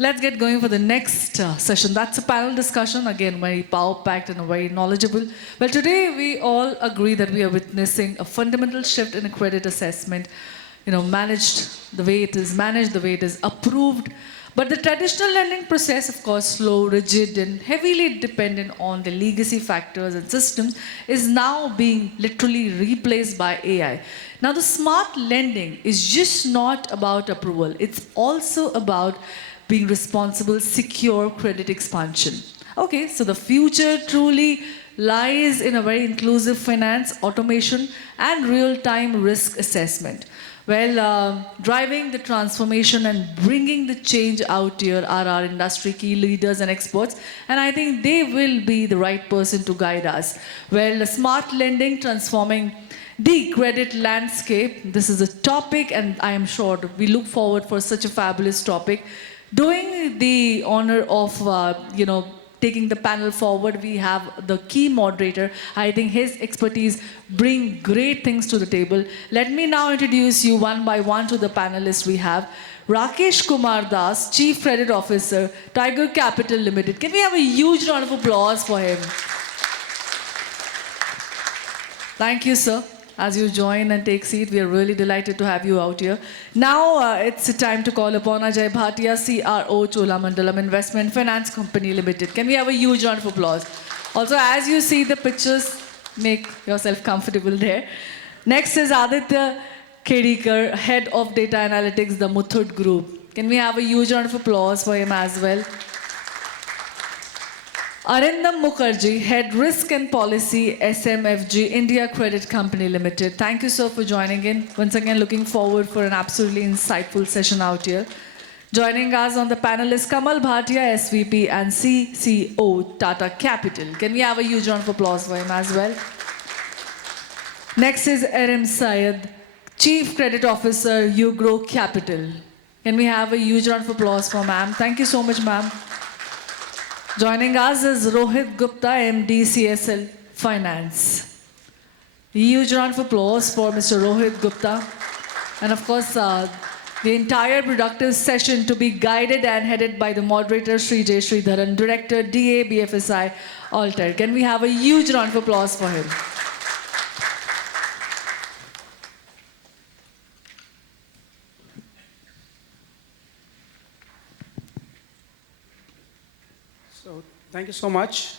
Let's get going for the next session. That's a panel discussion, again, very power-packed and very knowledgeable. Well, today we all agree that we are witnessing a fundamental shift in credit assessment, managed the way it is managed, the way it is approved. But the traditional lending process, of course, slow, rigid, and heavily dependent on the legacy factors and systems, is now being literally replaced by AI. Now, the smart lending is just not about approval. It's also about being responsible, secure credit expansion. Okay, so the future truly lies in a very inclusive finance, automation, and real-time risk assessment. Well, driving the transformation and bringing the change out here are our industry key leaders and experts, and I think they will be the right person to guide us. Well, smart lending transforming the credit landscape. This is a topic, and I am sure we look forward for such a fabulous topic. Doing the honor of, taking the panel forward, we have the key moderator. I think his expertise bring great things to the table. Let me now introduce you one by one to the panelists we have. Rakesh Kumar Das, Chief Credit Officer, Tiger Capital Limited. Can we have a huge round of applause for him? Thank you, sir. As you join and take seat, we are really delighted to have you out here. Now it's time to call upon Ajay Bhatia, CRO, Cholamandalam Investment Finance Company Limited. Can we have a huge round of applause? Also, as you see the pictures, make yourself comfortable there. Next is Aditya Kedikar, Head of Data Analytics, the Muthoot Group. Can we have a huge round of applause for him as well? Arindam Mukherjee, Head Risk and Policy, SMFG, India Credit Company Limited. Thank you, sir, for joining in. Once again, looking forward for an absolutely insightful session out here. Joining us on the panel is Kamal Bhatia, SVP and CCO, Tata Capital. Can we have a huge round of applause for him as well? Next is Erim Syed, Chief Credit Officer, Ugrow Capital. Can we have a huge round of applause for ma'am? Thank you so much, ma'am. Joining us is Rohit Gupta, MD, CSL Finance. Huge round of applause for Mr. Rohit Gupta. And of course, the entire productive session to be guided and headed by the moderator, Sri J. Sridharan, Director, DA, BFSI, Altair. Can we have a huge round of applause for him? Thank you so much.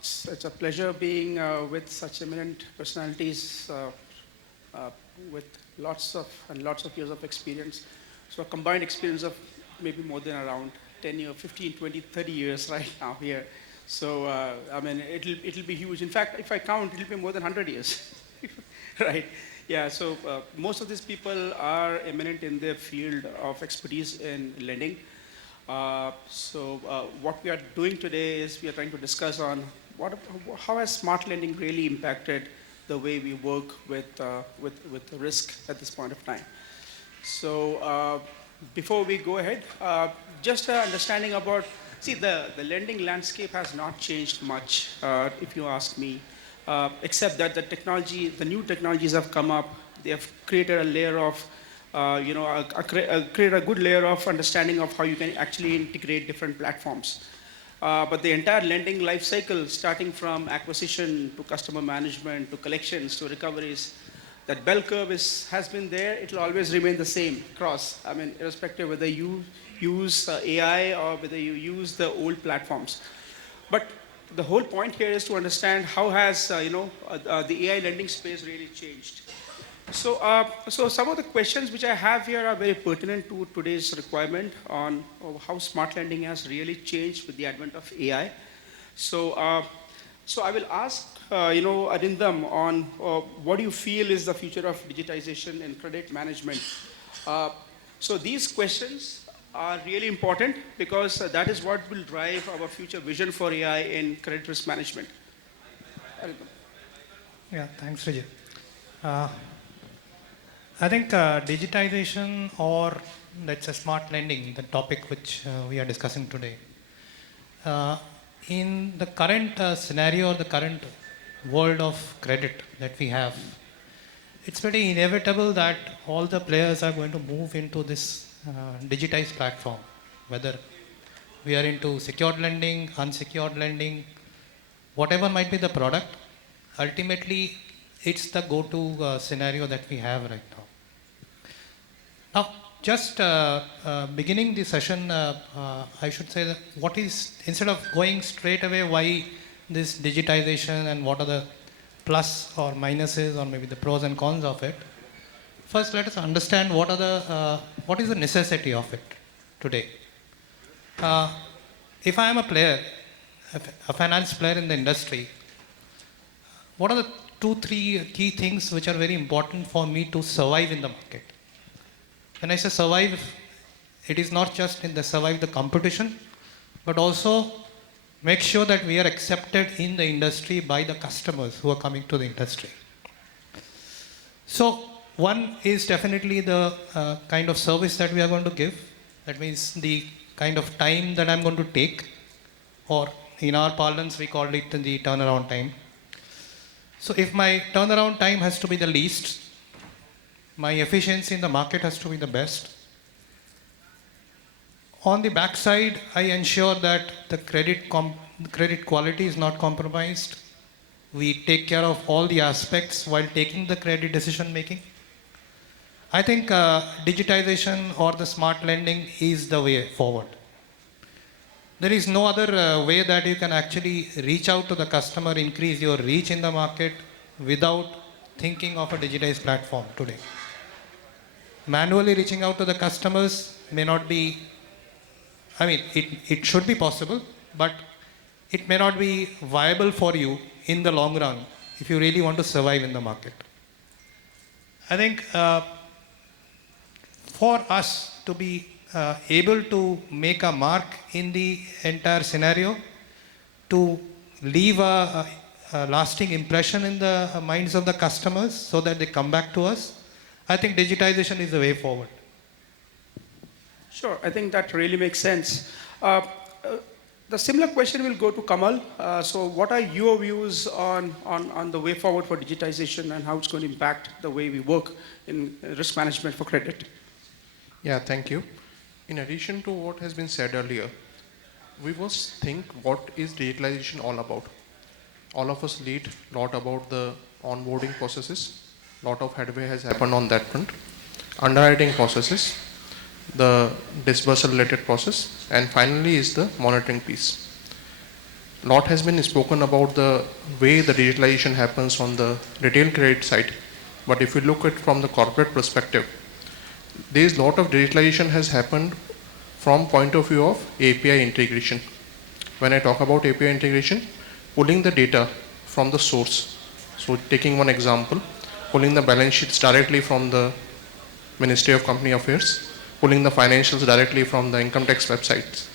It's a pleasure being with such eminent personalities with lots of years of experience. So a combined experience of maybe more than around 10 years, 15, 20, 30 years right now here. So I mean, it'll be huge. In fact, if I count, it'll be more than 100 years, right? Yeah. So most of these people are eminent in their field of expertise in lending. What we are doing today is we are trying to discuss on how has smart lending really impacted the way we work with the risk at this point of time. So before we go ahead, just an understanding about, see, the lending landscape has not changed much, if you ask me, except that the new technologies have come up. They have created a layer of create a good layer of understanding of how you can actually integrate different platforms. But the entire lending life cycle, starting from acquisition to customer management to collections to recoveries, that bell curve has been there. It will always remain the same across. I mean, irrespective whether you use AI or whether you use the old platforms. But the whole point here is to understand how has the AI lending space really changed. So some of the questions which I have here are very pertinent to today's requirement on how smart lending has really changed with the advent of AI. So I will ask Arindam on what do you feel is the future of digitization in credit management. So these questions are really important because that is what will drive our future vision for AI in credit risk management. Arindam. Yeah, thanks, Vijay. I think digitization, or let's say smart lending, the topic which we are discussing today, in the current scenario or the current world of credit that we have, it's pretty inevitable that all the players are going to move into this digitized platform, whether we are into secured lending, unsecured lending, whatever might be the product, ultimately it's the go-to scenario that we have right now. Now, just beginning the session, I should say that what is, instead of going straight away, why this digitization and what are the plus or minuses or maybe the pros and cons of it. First, let us understand what is the necessity of it today. If I am a player, a finance player in the industry, what are the 2-3 key things which are very important for me to survive in the market? When I say survive, it is not just in the survive the competition, but also make sure that we are accepted in the industry by the customers who are coming to the industry. So one is definitely the kind of service that we are going to give. That means the kind of time that I'm going to take, or in our parlance we call it the turnaround time. So if my turnaround time has to be the least, my efficiency in the market has to be the best. On the backside, I ensure that the credit quality is not compromised. We take care of all the aspects while taking the credit decision making. I think digitization or the smart lending is the way forward. There is no other way that you can actually reach out to the customer, increase your reach in the market without thinking of a digitized platform today. Manually reaching out to the customers may not be, I mean, it should be possible, but it may not be viable for you in the long run if you really want to survive in the market. I think for us to be able to make a mark in the entire scenario, to leave a lasting impression in the minds of the customers so that they come back to us, I think digitization is the way forward. Sure, I think that really makes sense. The similar question will go to Kamal. So what are your views on the way forward for digitization and how it's going to impact the way we work in risk management for credit? Yeah, thank you. In addition to what has been said earlier, we must think what is digitalization all about. All of us lead a lot about the onboarding processes. A lot of headway has happened on that front. Underwriting processes, the disbursal related process, and finally is the monitoring piece. A lot has been spoken about the way the digitalization happens on the retail credit side, but if you look at from the corporate perspective, there is a lot of digitalization has happened from point of view of API integration. When I talk about API integration, pulling the data from the source. So taking one example, pulling the balance sheets directly from the Ministry of Company Affairs, pulling the financials directly from the income tax websites.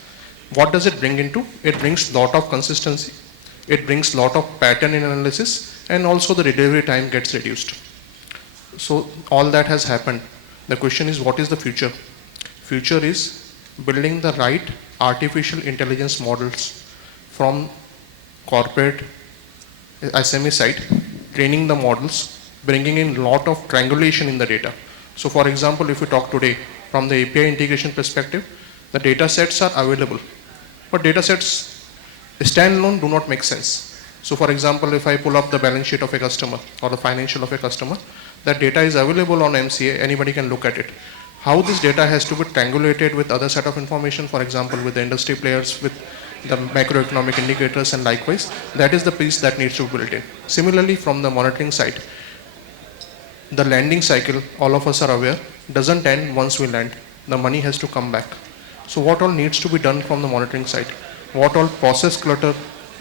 What does it bring into? It brings lot of consistency. It brings lot of pattern analysis, and also the delivery time gets reduced. So all that has happened. The question is, what is the future? Future is building the right artificial intelligence models from corporate SME side, training the models, bringing in lot of triangulation in the data. So for example, if we talk today from the API integration perspective, the data sets are available, but data sets standalone do not make sense. So for example, if I pull up the balance sheet of a customer or the financial of a customer, that data is available on MCA, anybody can look at it. How this data has to be triangulated with other set of information, for example, with the industry players, with the macroeconomic indicators, and likewise, that is the piece that needs to be built in. Similarly, from the monitoring side, the lending cycle, all of us are aware, doesn't end once we lend. The money has to come back. So what all needs to be done from the monitoring side? What all process clutter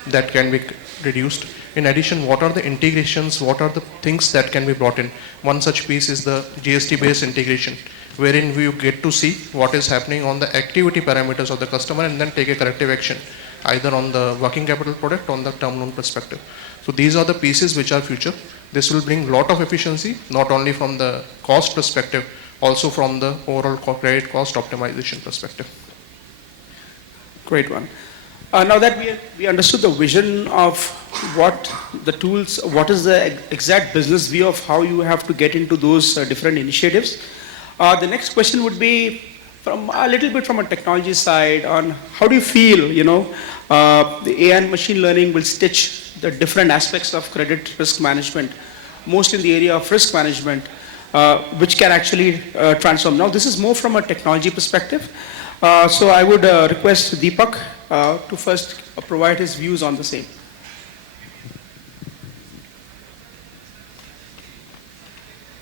that can be reduced? In addition, what are the integrations? What are the things that can be brought in? One such piece is the GST-based integration, wherein we get to see what is happening on the activity parameters of the customer and then take a corrective action, either on the working capital product or on the term loan perspective. So these are the pieces which are future. This will bring lot of efficiency, not only from the cost perspective, also from the overall credit cost optimization perspective. Great one. Now that we understood the vision of what the tools, what is the exact business view of how you have to get into those different initiatives, the next question would be, from a little bit from a technology side, on how do you feel, the AI and machine learning will stitch the different aspects of credit risk management, mostly in the area of risk management, which can actually transform. Now, this is more from a technology perspective. So I would request Deepak to first provide his views on the same.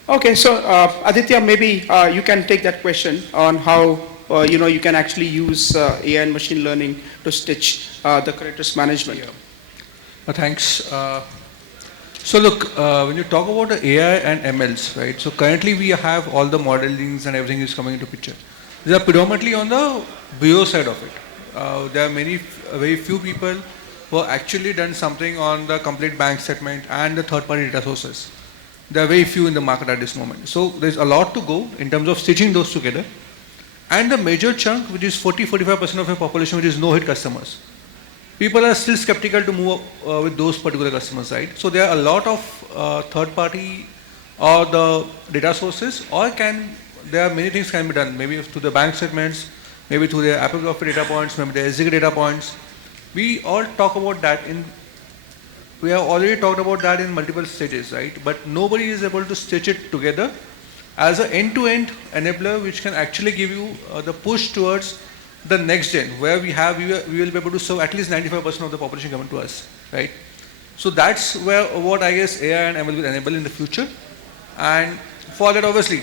Okay, so Aditya, maybe you can take that question on how you can actually use AI and machine learning to stitch the credit risk management. Thanks. So look, when you talk about the AI and MLs, right? So currently we have all the modelings and everything is coming into picture. These are predominantly on the bureau side of it. There are very few people who have actually done something on the complete bank statement and the third-party data sources. There are very few in the market at this moment. So there's a lot to go in terms of stitching those together. And the major chunk, which is 40-45% of your population, which is no-hit customers. People are still skeptical to move with those particular customers, right? So there are a lot of third-party or the data sources, or there are many things can be done, maybe through the bank statements, maybe through the Apple Copy data points, maybe the SDK data points. We all talk about that we have already talked about that in multiple stages, right? But nobody is able to stitch it together as an end-to-end enabler, which can actually give you the push towards the next gen, where we will be able to serve at least 95% of the population coming to us, right? So that's what I guess AI and ML will enable in the future. And for that, obviously,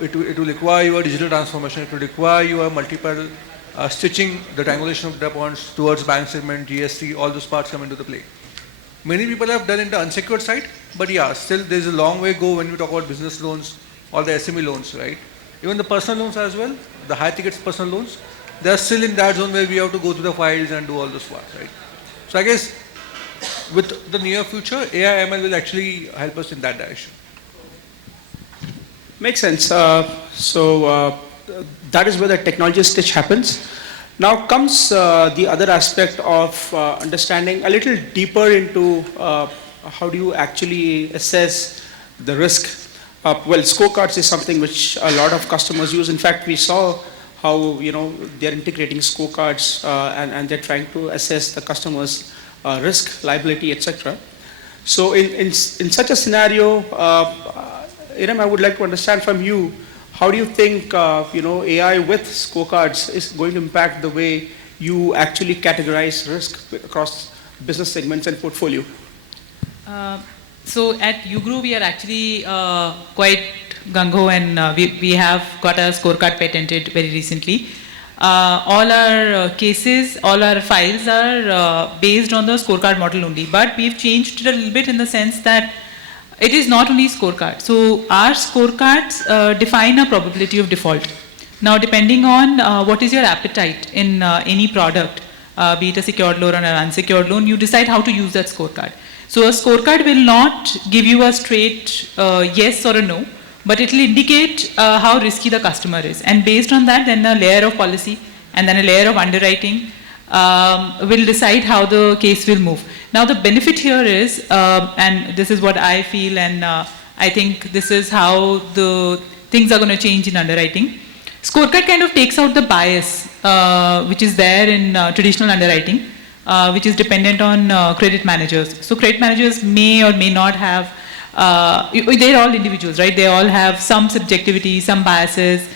it will require your digital transformation. It will require your multiple stitching, the triangulation of data points towards bank statement, GST, all those parts come into the play. Many people have done in the unsecured side, but yeah, still there's a long way to go when we talk about business loans or the SME loans, right? Even the personal loans as well, the high ticket personal loans, they're still in that zone where we have to go through the files and do all those parts, right? So I guess with the near future, AI ML will actually help us in that direction. Makes sense. So that is where the technology stitch happens. Now comes the other aspect of understanding a little deeper into how do you actually assess the risk. Well, scorecards is something which a lot of customers use. In fact, we saw how they're integrating scorecards and they're trying to assess the customer's risk, liability, etc. So in such a scenario, Iram, I would like to understand from you, how do you think AI with scorecards is going to impact the way you actually categorize risk across business segments and portfolio? So at UGRU, we are actually quite gung-ho, and we have got a scorecard patented very recently. All our cases, all our files are based on the scorecard model only, but we've changed it a little bit in the sense that it is not only scorecard. So our scorecards define a probability of default. Now, depending on what is your appetite in any product, be it a secured loan or an unsecured loan, you decide how to use that scorecard. So a scorecard will not give you a straight yes or a no, but it will indicate how risky the customer is. And based on that, then a layer of policy and then a layer of underwriting will decide how the case will move. Now, the benefit here is, and this is what I feel, and I think this is how the things are going to change in underwriting. Scorecard kind of takes out the bias which is there in traditional underwriting, which is dependent on credit managers. So credit managers may or may not have, they're all individuals, right? They all have some subjectivity, some biases,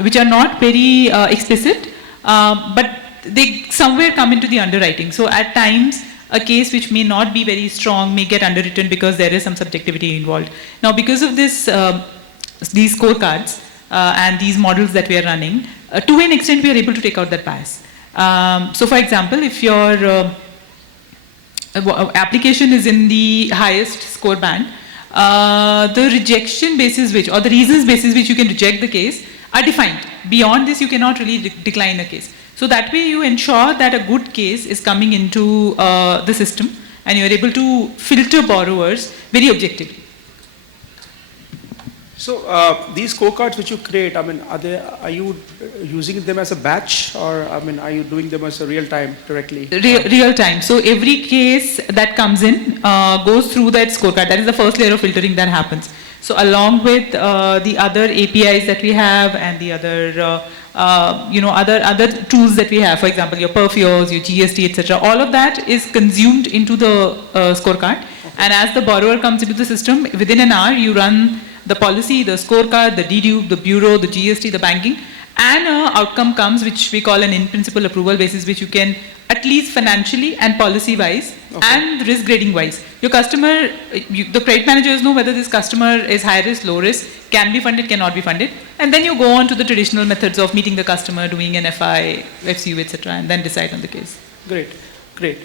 which are not very explicit, but they somewhere come into the underwriting. So at times, a case which may not be very strong may get underwritten because there is some subjectivity involved. Now, because of this, these scorecards and these models that we are running, to an extent we are able to take out that bias. So for example, if your application is in the highest score band, the rejection basis which, or the reasons basis which you can reject the case are defined. Beyond this, you cannot really decline a case. So that way you ensure that a good case is coming into the system and you are able to filter borrowers very objectively. So these scorecards which you create, I mean, are you using them as a batch, or I mean, are you doing them as a real time directly? Real time. So every case that comes in goes through that scorecard. That is the first layer of filtering that happens. So along with the other APIs that we have and the other other tools that we have, for example, your Perfios, your GST, etc. All of that is consumed into the scorecard. And as the borrower comes into the system, within an hour, you run the policy, the scorecard, the dedupe, the bureau, the GST, the banking, and an outcome comes, which we call an in-principle approval basis, which you can, at least financially and policy-wise and risk grading-wise. Your customer, the credit managers know whether this customer is high risk, low risk, can be funded, cannot be funded, and then you go on to the traditional methods of meeting the customer, doing an FI, FCU, etc., and then decide on the case. Great, great.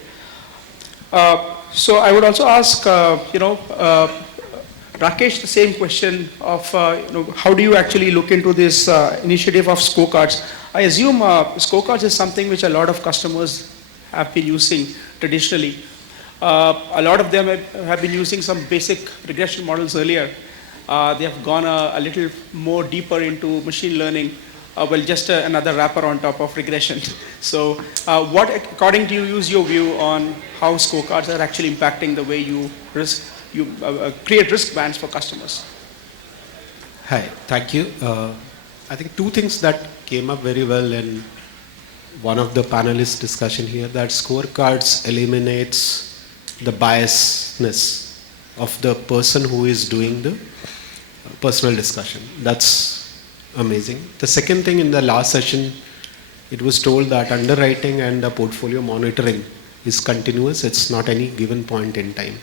So I would also ask, Rakesh, the same question of, how do you actually look into this initiative of scorecards? I assume scorecards is something which a lot of customers have been using traditionally. A lot of them have been using some basic regression models earlier. They have gone a little more deeper into machine learning. Just another wrapper on top of regression. So what, according to you, is your view on how scorecards are actually impacting the way you create risk bands for customers? Hi, thank you. I think two things that came up very well in one of the panelists' discussion here, that scorecards eliminates the biasness of the person who is doing the personal discussion. That's amazing. The second thing, in the last session, it was told that underwriting and the portfolio monitoring is continuous. It's not any given point in time.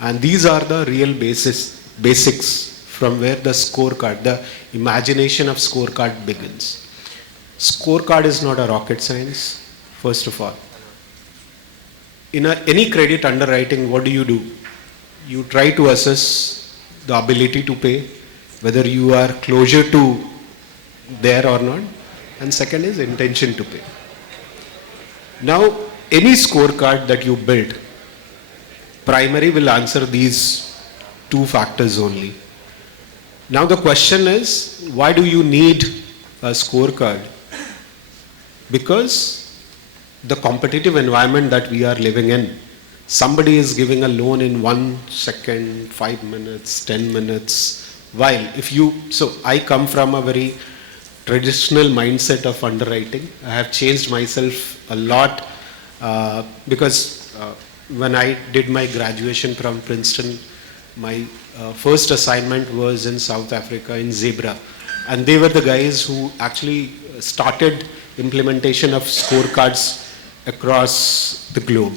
And these are the real basics from where the scorecard, the imagination of scorecard begins. Scorecard is not a rocket science, first of all. In any credit underwriting, what do? You try to assess the ability to pay, whether you are closer to there or not. And second is intention to pay. Now, any scorecard that you build, primary will answer these two factors only. Now the question is, why do you need a scorecard? Because the competitive environment that we are living in, somebody is giving a loan in 1 second, 5 minutes, 10 minutes. While so I come from a very traditional mindset of underwriting. I have changed myself a lot because when I did my graduation from Princeton, my first assignment was in South Africa in Zebra. And they were the guys who actually started implementation of scorecards across the globe.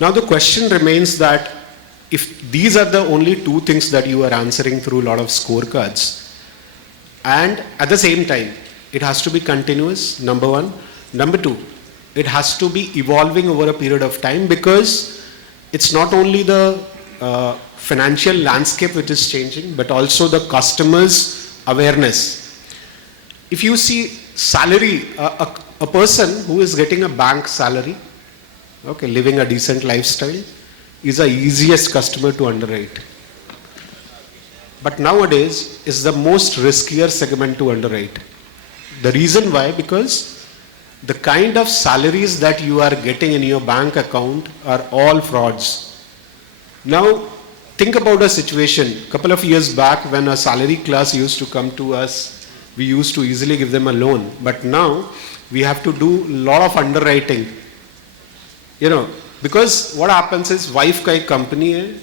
Now the question remains that if these are the only two things that you are answering through a lot of scorecards, and at the same time, it has to be continuous, number one. Number two, it has to be evolving over a period of time, because it's not only the financial landscape which is changing, but also the customer's awareness. If you see salary, a person who is getting a bank salary, okay, living a decent lifestyle, is the easiest customer to underwrite. But nowadays is the most riskier segment to underwrite. The reason why? Because the kind of salaries that you are getting in your bank account are all frauds. Now think about a situation, a couple of years back, when a salary class used to come to us, we used to easily give them a loan. But now we have to do a lot of underwriting. Because what happens is, wife ka ek company hai,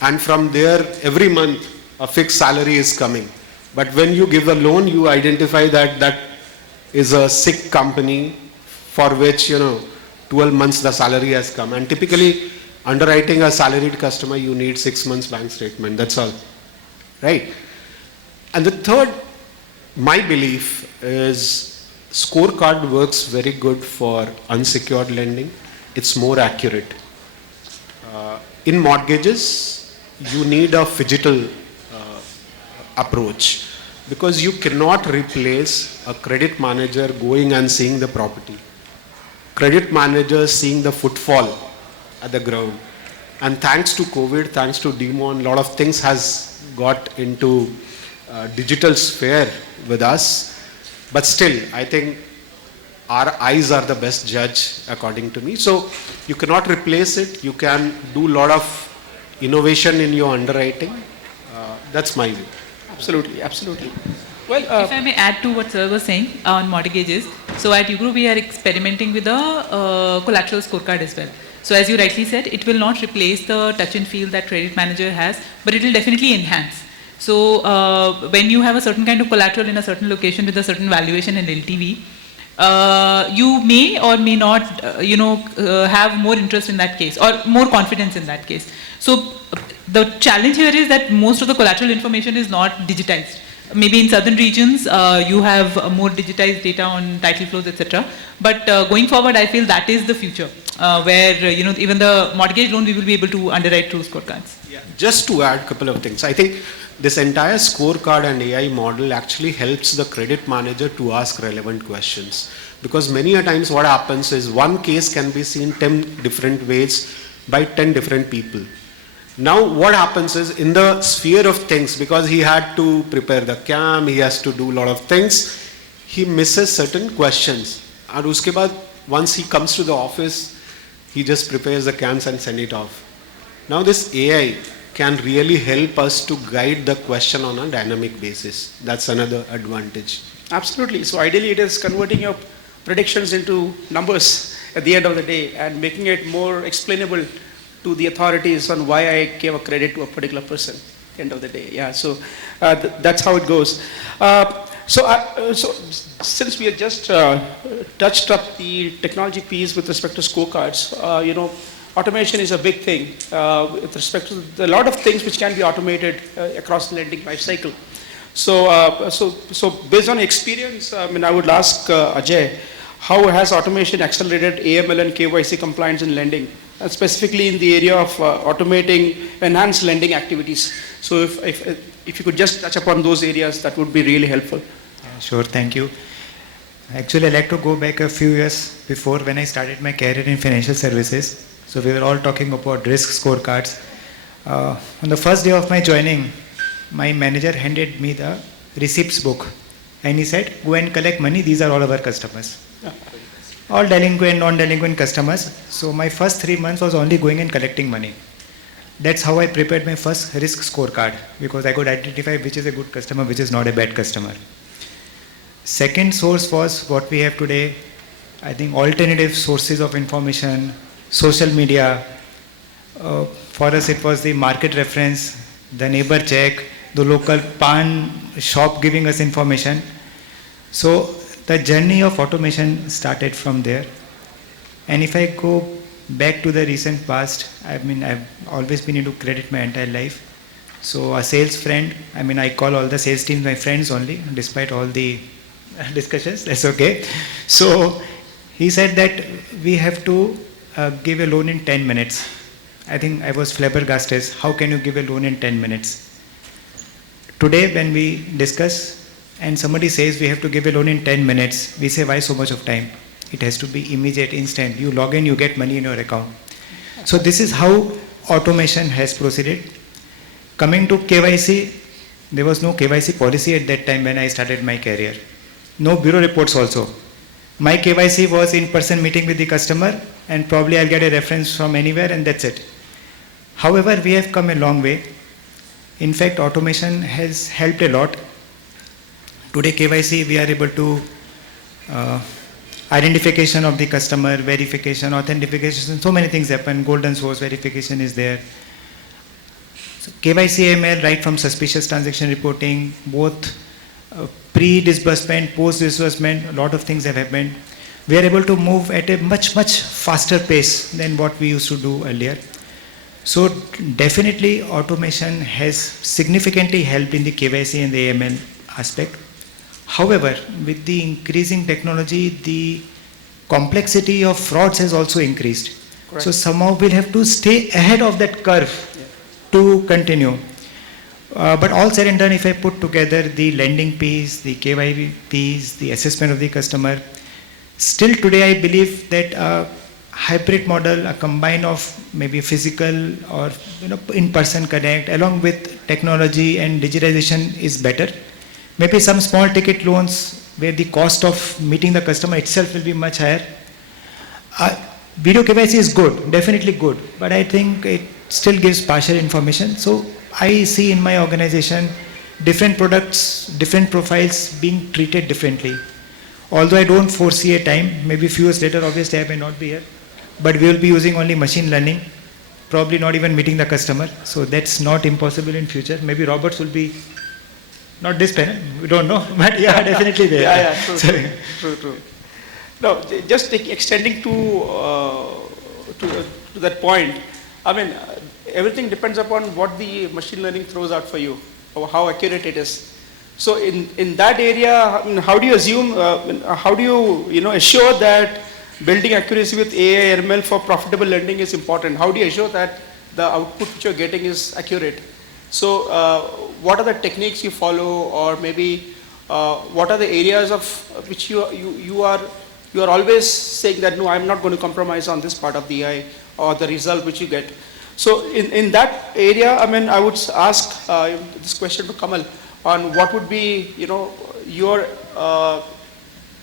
and from there every month a fixed salary is coming. But when you give a loan, you identify that that is a sick company for which 12 months the salary has come. And typically underwriting a salaried customer, you need 6 months bank statement, that's all, right? And the third, my belief is, scorecard works very good for unsecured lending. It's more accurate. In mortgages, you need a phygital approach, because you cannot replace a credit manager going and seeing the property. Credit managers seeing the footfall at the ground. And thanks to COVID, thanks to Demon, a lot of things has got into digital sphere with us. But still, I think our eyes are the best judge, according to me. So you cannot replace it. You can do a lot of innovation in your underwriting. That's my view. Absolutely, absolutely. Well, If I may add to what Sir was saying on mortgages, so at UGRO we are experimenting with the collateral scorecard as well. So as you rightly said, it will not replace the touch and feel that credit manager has, but it will definitely enhance. So when you have a certain kind of collateral in a certain location with a certain valuation and LTV, you may or may not, have more interest in that case or more confidence in that case. So the challenge here is that most of the collateral information is not digitized. Maybe in southern regions, you have more digitized data on title flows, etc. But going forward, I feel that is the future, where even the mortgage loan we will be able to underwrite through scorecards. Yeah, just to add a couple of things. I think this entire scorecard and AI model actually helps the credit manager to ask relevant questions. Because many a times what happens is one case can be seen 10 different ways by 10 different people. Now what happens is in the sphere of things, because he had to prepare the CAM, he has to do a lot of things, he misses certain questions. And uske baad, once he comes to the office, he just prepares the CAMs and send it off. Now this AI can really help us to guide the question on a dynamic basis. That's another advantage. absolutely. So ideally, it is converting your predictions into numbers at the end of the day and making it more explainable to the authorities on why I gave a credit to a particular person at the end of the day. Yeah, so that's how it goes. So since we have just touched up the technology piece with respect to scorecards, automation is a big thing with respect to a lot of things which can be automated across the lending life cycle. So based on experience, I would ask Ajay, how has automation accelerated AML and KYC compliance in lending, and specifically in the area of automating enhanced lending activities? So if you could just touch upon those areas, that would be really helpful. Sure, thank you. Actually, I'd like to go back a few years before when I started my career in financial services. So we were all talking about risk scorecards. On the first day of my joining, my manager handed me the receipts book and he said, go and collect money, these are all our customers. All delinquent, non-delinquent customers. So my first 3 months was only going and collecting money. That's how I prepared my first risk scorecard, because I could identify which is a good customer, which is not a bad customer. Second source was what we have today, I think alternative sources of information, social media. For us it was the market reference, the neighbor check, the local pan shop giving us information. So the journey of automation started from there. And if I go back to the recent past, I've always been into credit my entire life. So a sales friend, I call all the sales teams my friends only, despite all the discussions, that's okay. So he said that we have to give a loan in 10 minutes. I think I was flabbergasted. How can you give a loan in 10 minutes? Today when we discuss and somebody says we have to give a loan in 10 minutes, we say why so much of time? It has to be immediate, instant. You log in, you get money in your account. So this is how automation has proceeded. Coming to KYC, there was no KYC policy at that time when I started my career. No bureau reports also. My KYC was in-person meeting with the customer and probably I'll get a reference from anywhere and that's it. However, we have come a long way. In fact, automation has helped a lot. Today KYC, we are able to identification of the customer, verification, authentication, so many things happen. Golden source verification is there. So KYC AML, right from suspicious transaction reporting, both pre-disbursement, post-disbursement, a lot of things have happened. We are able to move at a much, much faster pace than what we used to do earlier. So definitely automation has significantly helped in the KYC and the AML aspect. However, with the increasing technology, the complexity of frauds has also increased. Correct. So somehow we'll have to stay ahead of that curve to continue. But all said and done, if I put together the lending piece, the KYC piece, the assessment of the customer, still today I believe that a hybrid model, a combine of maybe physical or in-person connect along with technology and digitization is better. Maybe some small ticket loans where the cost of meeting the customer itself will be much higher. Video KYC is good, definitely good, but I think it still gives partial information. So I see in my organization different products, different profiles being treated differently. Although I don't foresee a time, maybe a few years later, obviously I may not be here, but we will be using only machine learning, probably not even meeting the customer. So that's not impossible in future. Maybe robots will be, not this panel, we don't know, but yeah, definitely there. Yeah, So- true. No, just extending to that point, I mean, everything depends upon what the machine learning throws out for you, or how accurate it is. So in that area, I mean, how do you assume, how do you assure that building accuracy with AI ML for profitable lending is important? How do you assure that the output which you're getting is accurate? So what are the techniques you follow, or maybe what are the areas of which you are always saying that no, I'm not going to compromise on this part of the AI or the result which you get. So in that area, I mean, I would ask this question to Kamal on what would be your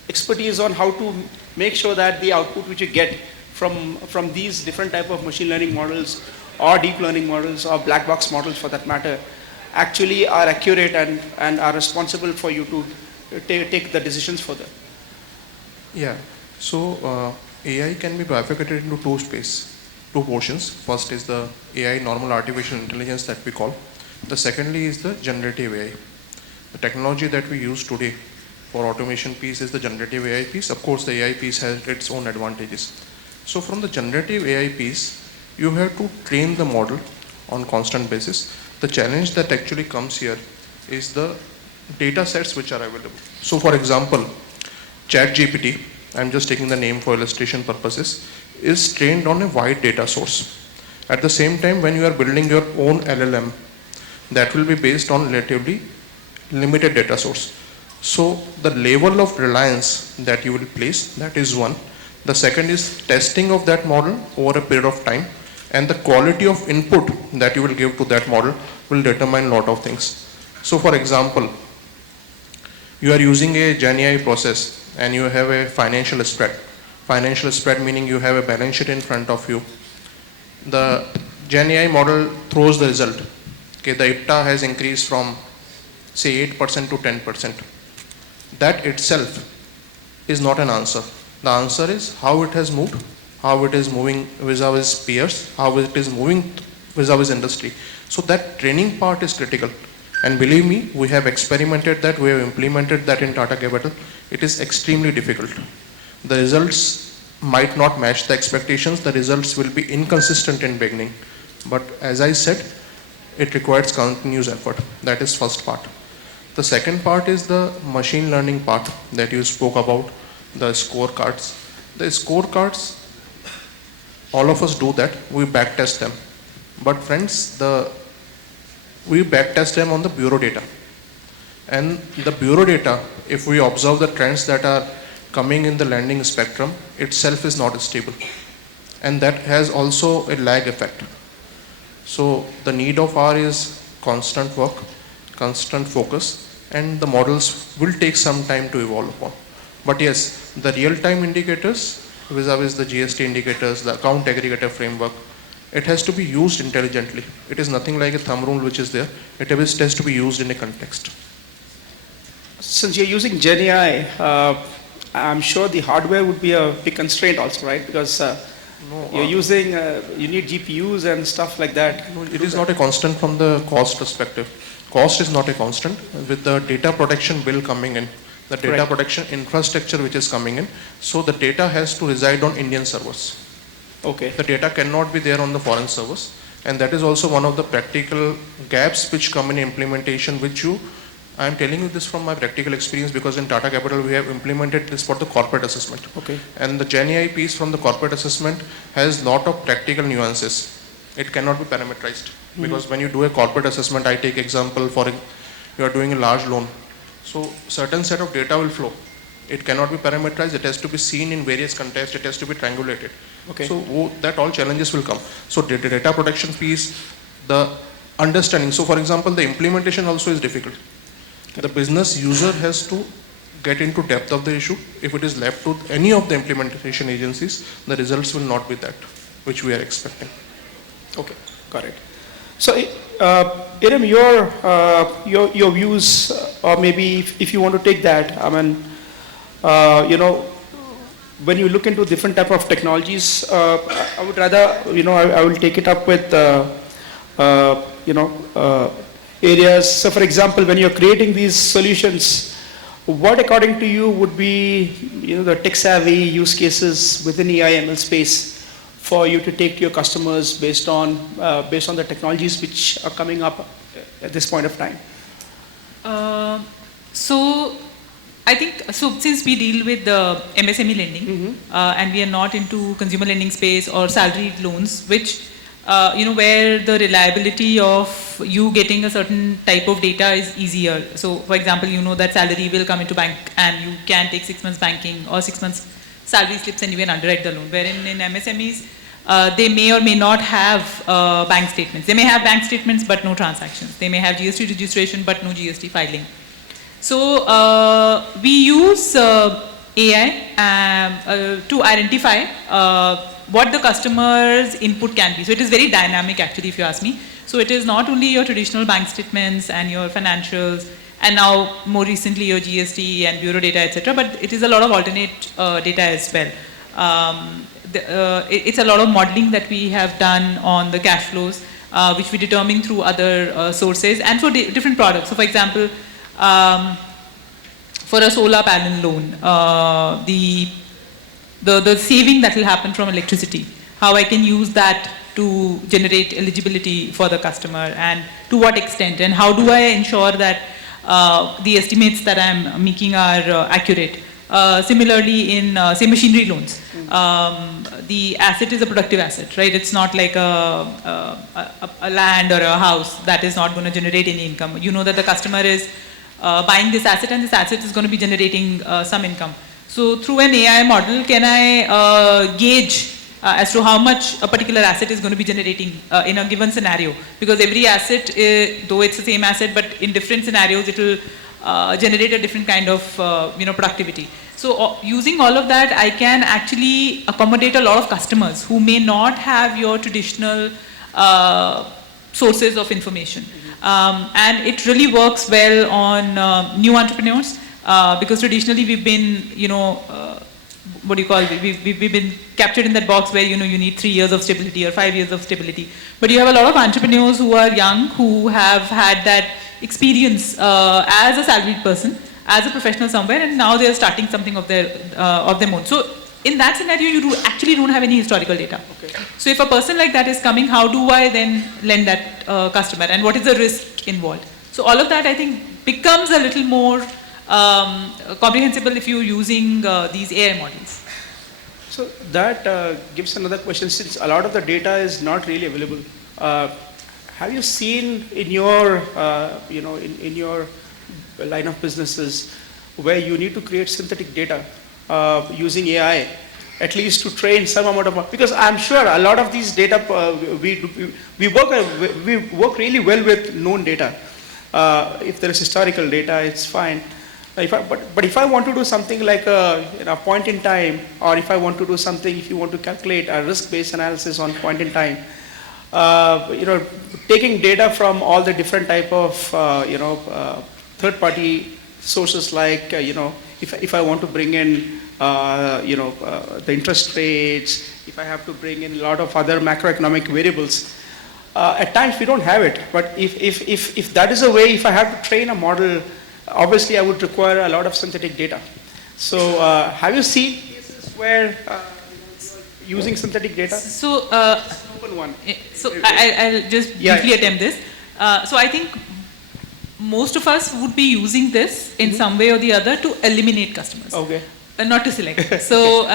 expertise on how to make sure that the output which you get from these different type of machine learning models or deep learning models or black box models for that matter actually are accurate and are responsible for you to take the decisions further. Yeah, so AI can be bifurcated into two portions. First is the AI, normal artificial intelligence that we call. The secondly is the generative AI. The technology that we use today for automation piece is the generative AI piece. Of course, the AI piece has its own advantages. So from the generative AI piece, you have to train the model on constant basis. The challenge that actually comes here is the data sets which are available. So for example, ChatGPT, I'm just taking the name for illustration purposes, is trained on a wide data source. At the same time, when you are building your own LLM, that will be based on relatively limited data source. So the level of reliance that you will place, that is one. The second is testing of that model over a period of time, and the quality of input that you will give to that model will determine a lot of things. So for example, you are using a GenAI process and you have a financial spread. Financial spread meaning you have a balance sheet in front of you. The GenAI model throws the result. Okay, the IPTA has increased from say 8% to 10%. That itself is not an answer. The answer is how it has moved, how it is moving vis-a-vis peers, how it is moving vis-a-vis industry. So that training part is critical. And believe me, we have experimented that, we have implemented that in Tata Capital. It is extremely difficult. The results might not match the expectations. The results will be inconsistent in beginning. But as I said, it requires continuous effort. That is first part. The second part is the machine learning part that you spoke about, the scorecards. The scorecards, all of us do that. We backtest them. But friends, we backtest them on the bureau data. And the bureau data, if we observe the trends that are coming in the lending spectrum, itself is not stable. And that has also a lag effect. So the need of R is constant work, constant focus, and the models will take some time to evolve upon. But yes, the real-time indicators, vis-a-vis the GST indicators, the account aggregator framework, it has to be used intelligently. It is nothing like a thumb rule which is there. It has to be used in a context. Since you're using GenAI, I'm sure the hardware would be a big constraint also, right? Because you're using, you need GPUs and stuff like that. No, it is not a constant from the cost perspective. Cost is not a constant. With the data protection bill coming in, the data protection infrastructure which is coming in, so the data has to reside on Indian servers. Okay. The data cannot be there on the foreign servers, and that is also one of the practical gaps which come in implementation, I am telling you this from my practical experience, because in Tata Capital we have implemented this for the corporate assessment. Okay. And the GenAI piece from the corporate assessment has lot of practical nuances. It cannot be parameterized, because when you do a corporate assessment, I take example for you are doing a large loan. So certain set of data will flow. It cannot be parameterized. It has to be seen in various contexts. It has to be triangulated. Okay. So that all challenges will come. So the data protection piece, the understanding. So for example, the implementation also is difficult. The business user has to get into depth of the issue. If it is left to any of the implementation agencies, the results will not be that which we are expecting. Okay, got it. So Iram, your views, or maybe if you want to take that, I mean, when you look into different type of technologies, I would rather, I will take it up with, areas. So, for example, when you're creating these solutions, what, according to you, would be, the tech-savvy use cases within AI/ML space for you to take to your customers based on the technologies which are coming up at this point of time? So I think, so since we deal with the MSME lending, and we are not into consumer lending space or salaried loans, which, where the reliability of you getting a certain type of data is easier. So for example, you know that salary will come into bank and you can take 6 months banking or 6 months salary slips and you can underwrite the loan. Wherein in MSMEs, they may or may not have bank statements. They may have bank statements but no transactions. They may have GST registration but no GST filing. So we use AI to identify what the customer's input can be. So it is very dynamic actually, if you ask me. So it is not only your traditional bank statements and your financials, and now more recently your GST and bureau data, etc. But it is a lot of alternate data as well. It's a lot of modeling that we have done on the cash flows, which we determine through other sources and for different products. So for example, for a solar panel loan, the saving that will happen from electricity, how I can use that to generate eligibility for the customer, and to what extent, and how do I ensure that the estimates that I'm making are accurate. Similarly, in say machinery loans, the asset is a productive asset, right? It's not like a land or a house that is not going to generate any income. You know that the customer is buying this asset and this asset is going to be generating some income. So through an AI model, can I gauge as to how much a particular asset is going to be generating in a given scenario? Because every asset, though it's the same asset, but in different scenarios, it will generate a different kind of productivity. So using all of that, I can actually accommodate a lot of customers who may not have your traditional sources of information. And it really works well on new entrepreneurs, because traditionally we've been, we've been captured in that box where, you need 3 years of stability or 5 years of stability. But you have a lot of entrepreneurs who are young, who have had that experience as a salaried person, as a professional somewhere, and now they are starting something of their own. So in that scenario, you actually don't have any historical data. Okay. So if a person like that is coming, how do I then lend that customer, and what is the risk involved? So all of that, I think, becomes a little more comprehensible if you're using these AI models. So that gives another question. Since a lot of the data is not really available, have you seen in your, in your line of businesses where you need to create synthetic data using AI, at least to train some amount of, because I'm sure a lot of these data, we work really well with known data. If there is historical data, it's fine. But if I want to do something like a point in time, or if I want to do something, if you want to calculate a risk-based analysis on point in time, taking data from all the different type of, third-party sources, like, if I want to bring in, the interest rates, if I have to bring in a lot of other macroeconomic variables, at times we don't have it. But if that is a way, if I have to train a model, obviously I would require a lot of synthetic data. So have you seen cases where you're using synthetic data? So, Open one. So I'll just briefly attempt this. So I think most of us would be using this in some way or the other to eliminate customers. Okay. Not to select. So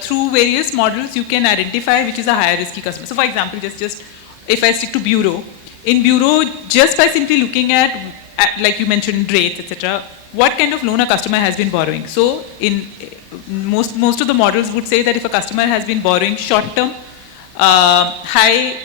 through various models, you can identify which is a higher risky customer. So for example, just if I stick to bureau, in bureau, just by simply looking at like you mentioned, rates, etc., what kind of loan a customer has been borrowing. So in most of the models would say that if a customer has been borrowing short-term, high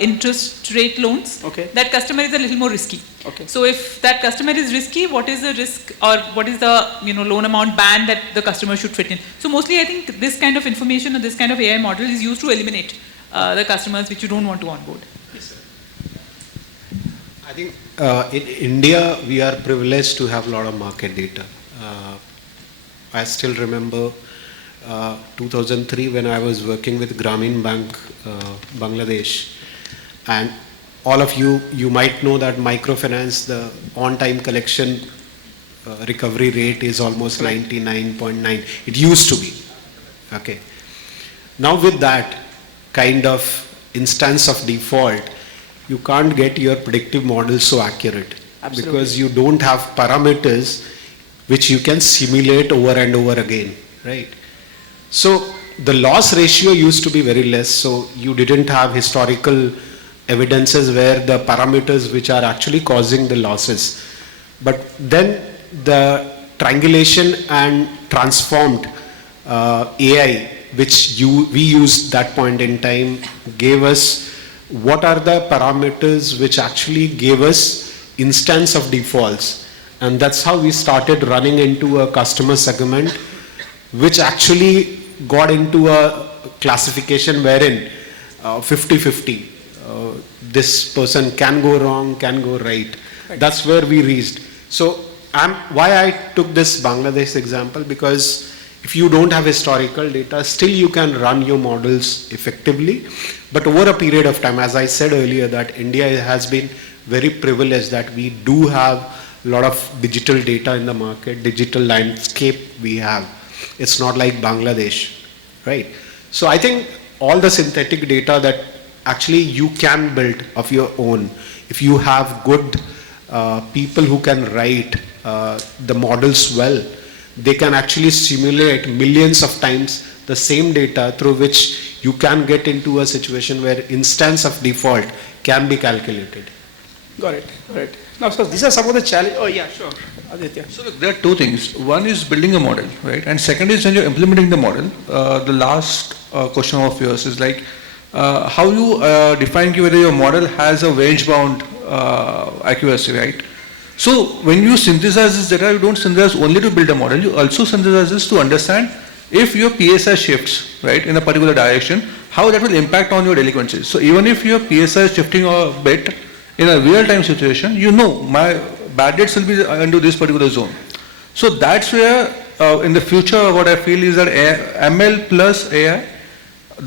interest rate loans, okay, that customer is a little more risky. Okay. So if that customer is risky, what is the risk, or what is the loan amount band that the customer should fit in? So mostly I think this kind of information or this kind of AI model is used to eliminate the customers which you don't want to onboard. I think in India, we are privileged to have a lot of market data. I still remember 2003 when I was working with Grameen Bank, Bangladesh. And all of you might know that microfinance, the on-time collection recovery rate is almost 99.9. It used to be. Okay. Now with that kind of instance of default, you can't get your predictive models so accurate. Absolutely. Because you don't have parameters which you can simulate over and over again, right? So the loss ratio used to be very less, so you didn't have historical evidences where the parameters which are actually causing the losses. But then the triangulation and transformed AI, which we used that point in time, gave us what are the parameters which actually gave us instance of defaults. And that's how we started running into a customer segment, which actually got into a classification wherein 50-50. This person can go wrong, can go right. That's where we reached. So why I took this Bangladesh example, because if you don't have historical data, still you can run your models effectively. But over a period of time, as I said earlier, that India has been very privileged that we do have a lot of digital data in the market, digital landscape we have. It's not like Bangladesh, right? So I think all the synthetic data that actually you can build of your own, if you have good people who can write the models well, they can actually simulate millions of times the same data, through which you can get into a situation where instance of default can be calculated. Got it. Now, so these are some of the challenges. Oh, yeah, sure. Aditya. So look, there are two things. One is building a model, right? And second is when you're implementing the model, the last question of yours is like, how you define whether your model has a range-bound accuracy, right? So when you synthesize this data, you don't synthesize only to build a model, you also synthesize this to understand if your PSI shifts, right, in a particular direction, how that will impact on your delinquencies. So even if your PSI is shifting a bit in a real-time situation, you know my bad debts will be into this particular zone. So that's where in the future what I feel is that ML plus AI,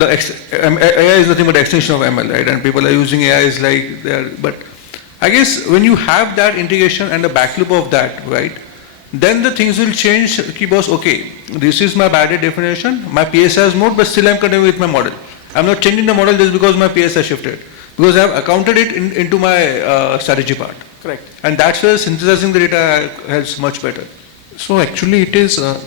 AI is nothing but extension of ML, right? And people are using AI is like, but I guess when you have that integration and the back loop of that, right, then the things will change. Boss, okay, this is my bad debt definition, my PSI is more, but still I'm continuing with my model. I'm not changing the model just because my PSI shifted, because I have accounted it into my strategy part. Correct. And that's where synthesizing the data helps much better. So actually it is a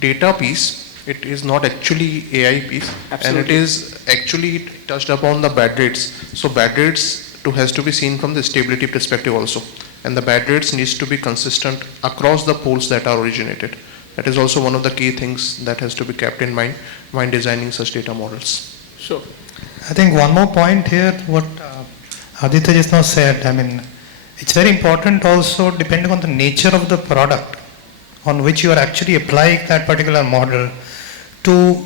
data piece. It is not actually AI piece. Absolutely. And it is actually touched upon the bad rates. So bad rates has to be seen from the stability perspective also. And the bad rates needs to be consistent across the pools that are originated. That is also one of the key things that has to be kept in mind when designing such data models. Sure. I think one more point here, what Aditya just now said, I mean, it's very important also, depending on the nature of the product on which you are actually applying that particular model, to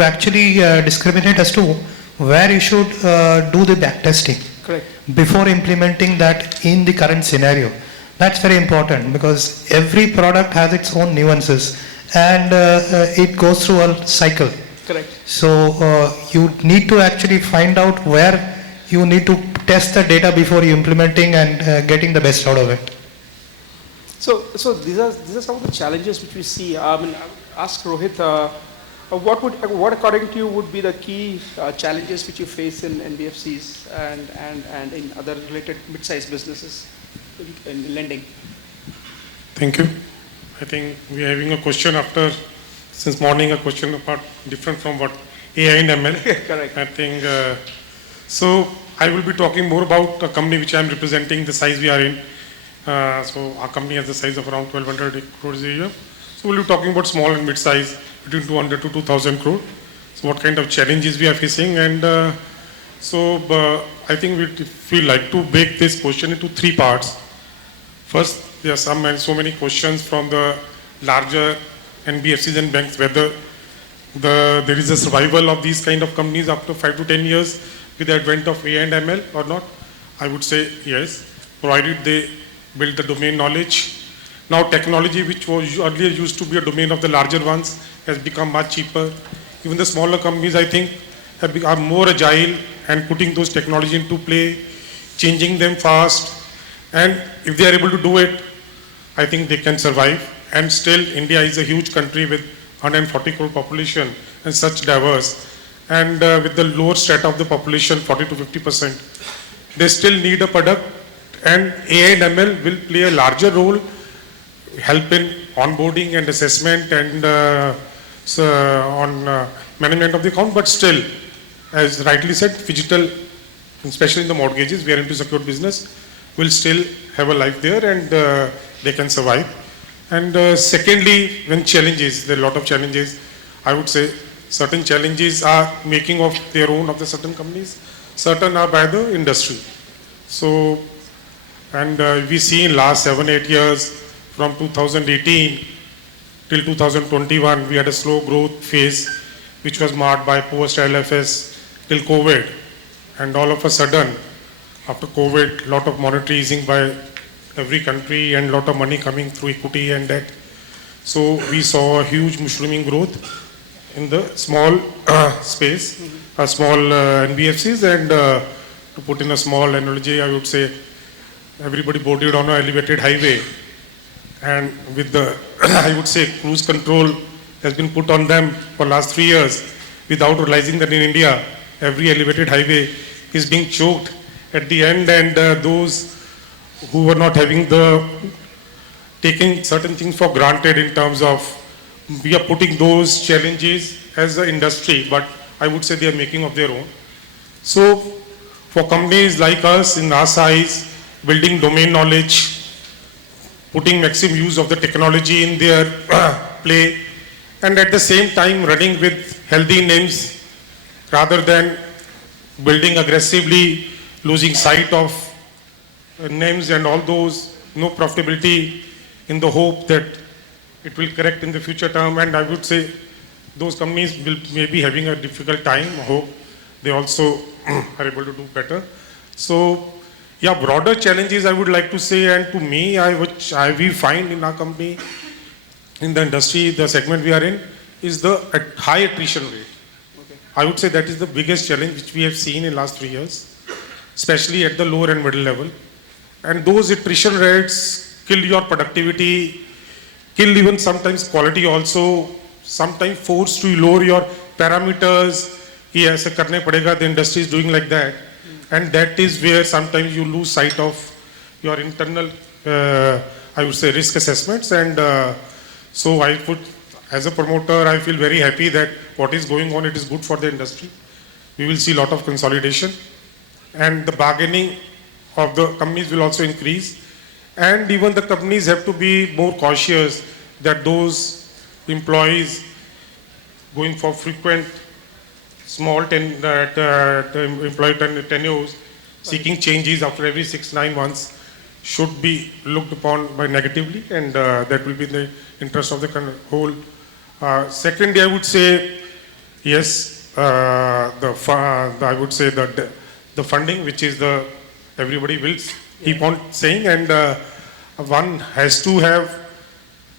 actually discriminate as to where you should do the back testing. Correct. Before implementing that in the current scenario. That's very important, because every product has its own nuances, and it goes through a cycle. Correct. So you need to actually find out where you need to test the data before you implementing and getting the best out of it. So these are some of the challenges which we see. I mean, ask Rohit, what according to you would be the key challenges which you face in NBFCs and in other related mid-sized businesses in lending? Thank you. I think we are having a question since morning, a question about different from what AI and ML. Correct. I think, so I will be talking more about a company which I am representing, the size we are in. So our company has the size of around 1,200 crores a year. So we'll be talking about small and mid-size, between 200 to 2,000 crore. So what kind of challenges we are facing, and I think we feel like to break this question into three parts. First, there are so many questions from the larger NBFCs and banks whether there is a survival of these kind of companies after 5 to 10 years with the advent of AI and ML or not. I would say yes, provided they build the domain knowledge. Now technology, which was earlier used to be a domain of the larger ones, has become much cheaper. Even the smaller companies, I think, are more agile and putting those technology into play, changing them fast. And if they are able to do it, I think they can survive. And still, India is a huge country with 140 crore population and such diverse. And with the lower strata of the population, 40 to 50%, they still need a product. And AI and ML will play a larger role, help in onboarding and assessment and on management of the account. But still, as rightly said, digital, especially in the mortgages, we are into secured business, will still have a life there and they can survive. And secondly, when challenges, there are a lot of challenges. I would say certain challenges are making of their own of the certain companies, certain are by the industry. So, and we see in last 7-8 years, from 2018 till 2021, we had a slow growth phase, which was marked by post LFS till COVID. And all of a sudden, after COVID, lot of monetary easing by every country and lot of money coming through equity and debt. So we saw a huge mushrooming growth in the small space, small NBFCs, and to put in a small analogy, I would say everybody boarded on an elevated highway, and with the, I would say, cruise control has been put on them for last 3 years without realizing that in India, every elevated highway is being choked at the end, and those who were not having taking certain things for granted in terms of, we are putting those challenges as an industry, but I would say they are making of their own. So for companies like us in our size, building domain knowledge, putting maximum use of the technology in their play, and at the same time running with healthy names rather than building aggressively, losing sight of names and all those, no profitability, in the hope that it will correct in the future term. And I would say those companies will maybe having a difficult time. I hope they also are able to do better. So yeah, broader challenges I would like to say, and to me, which we find in our company, in the industry, the segment we are in, is the high attrition rate. I would say that is the biggest challenge which we have seen in last 3 years, especially at the lower and middle level. And those attrition rates kill your productivity, kill even sometimes quality also, sometimes force to lower your parameters. कि ऐसे करने पड़ेगा, the industry is doing like that. And that is where sometimes you lose sight of your internal, I would say, risk assessments. And so I put, as a promoter, I feel very happy that what is going on, it is good for the industry. We will see a lot of consolidation, and the bargaining of the companies will also increase. And even the companies have to be more cautious that those employees going for frequent small employee tenures, seeking changes after every 6-9 months, should be looked upon by negatively, and that will be in the interest of the whole. Secondly, I would say, yes, I would say that the funding, which is everybody will keep on saying, and one has to have,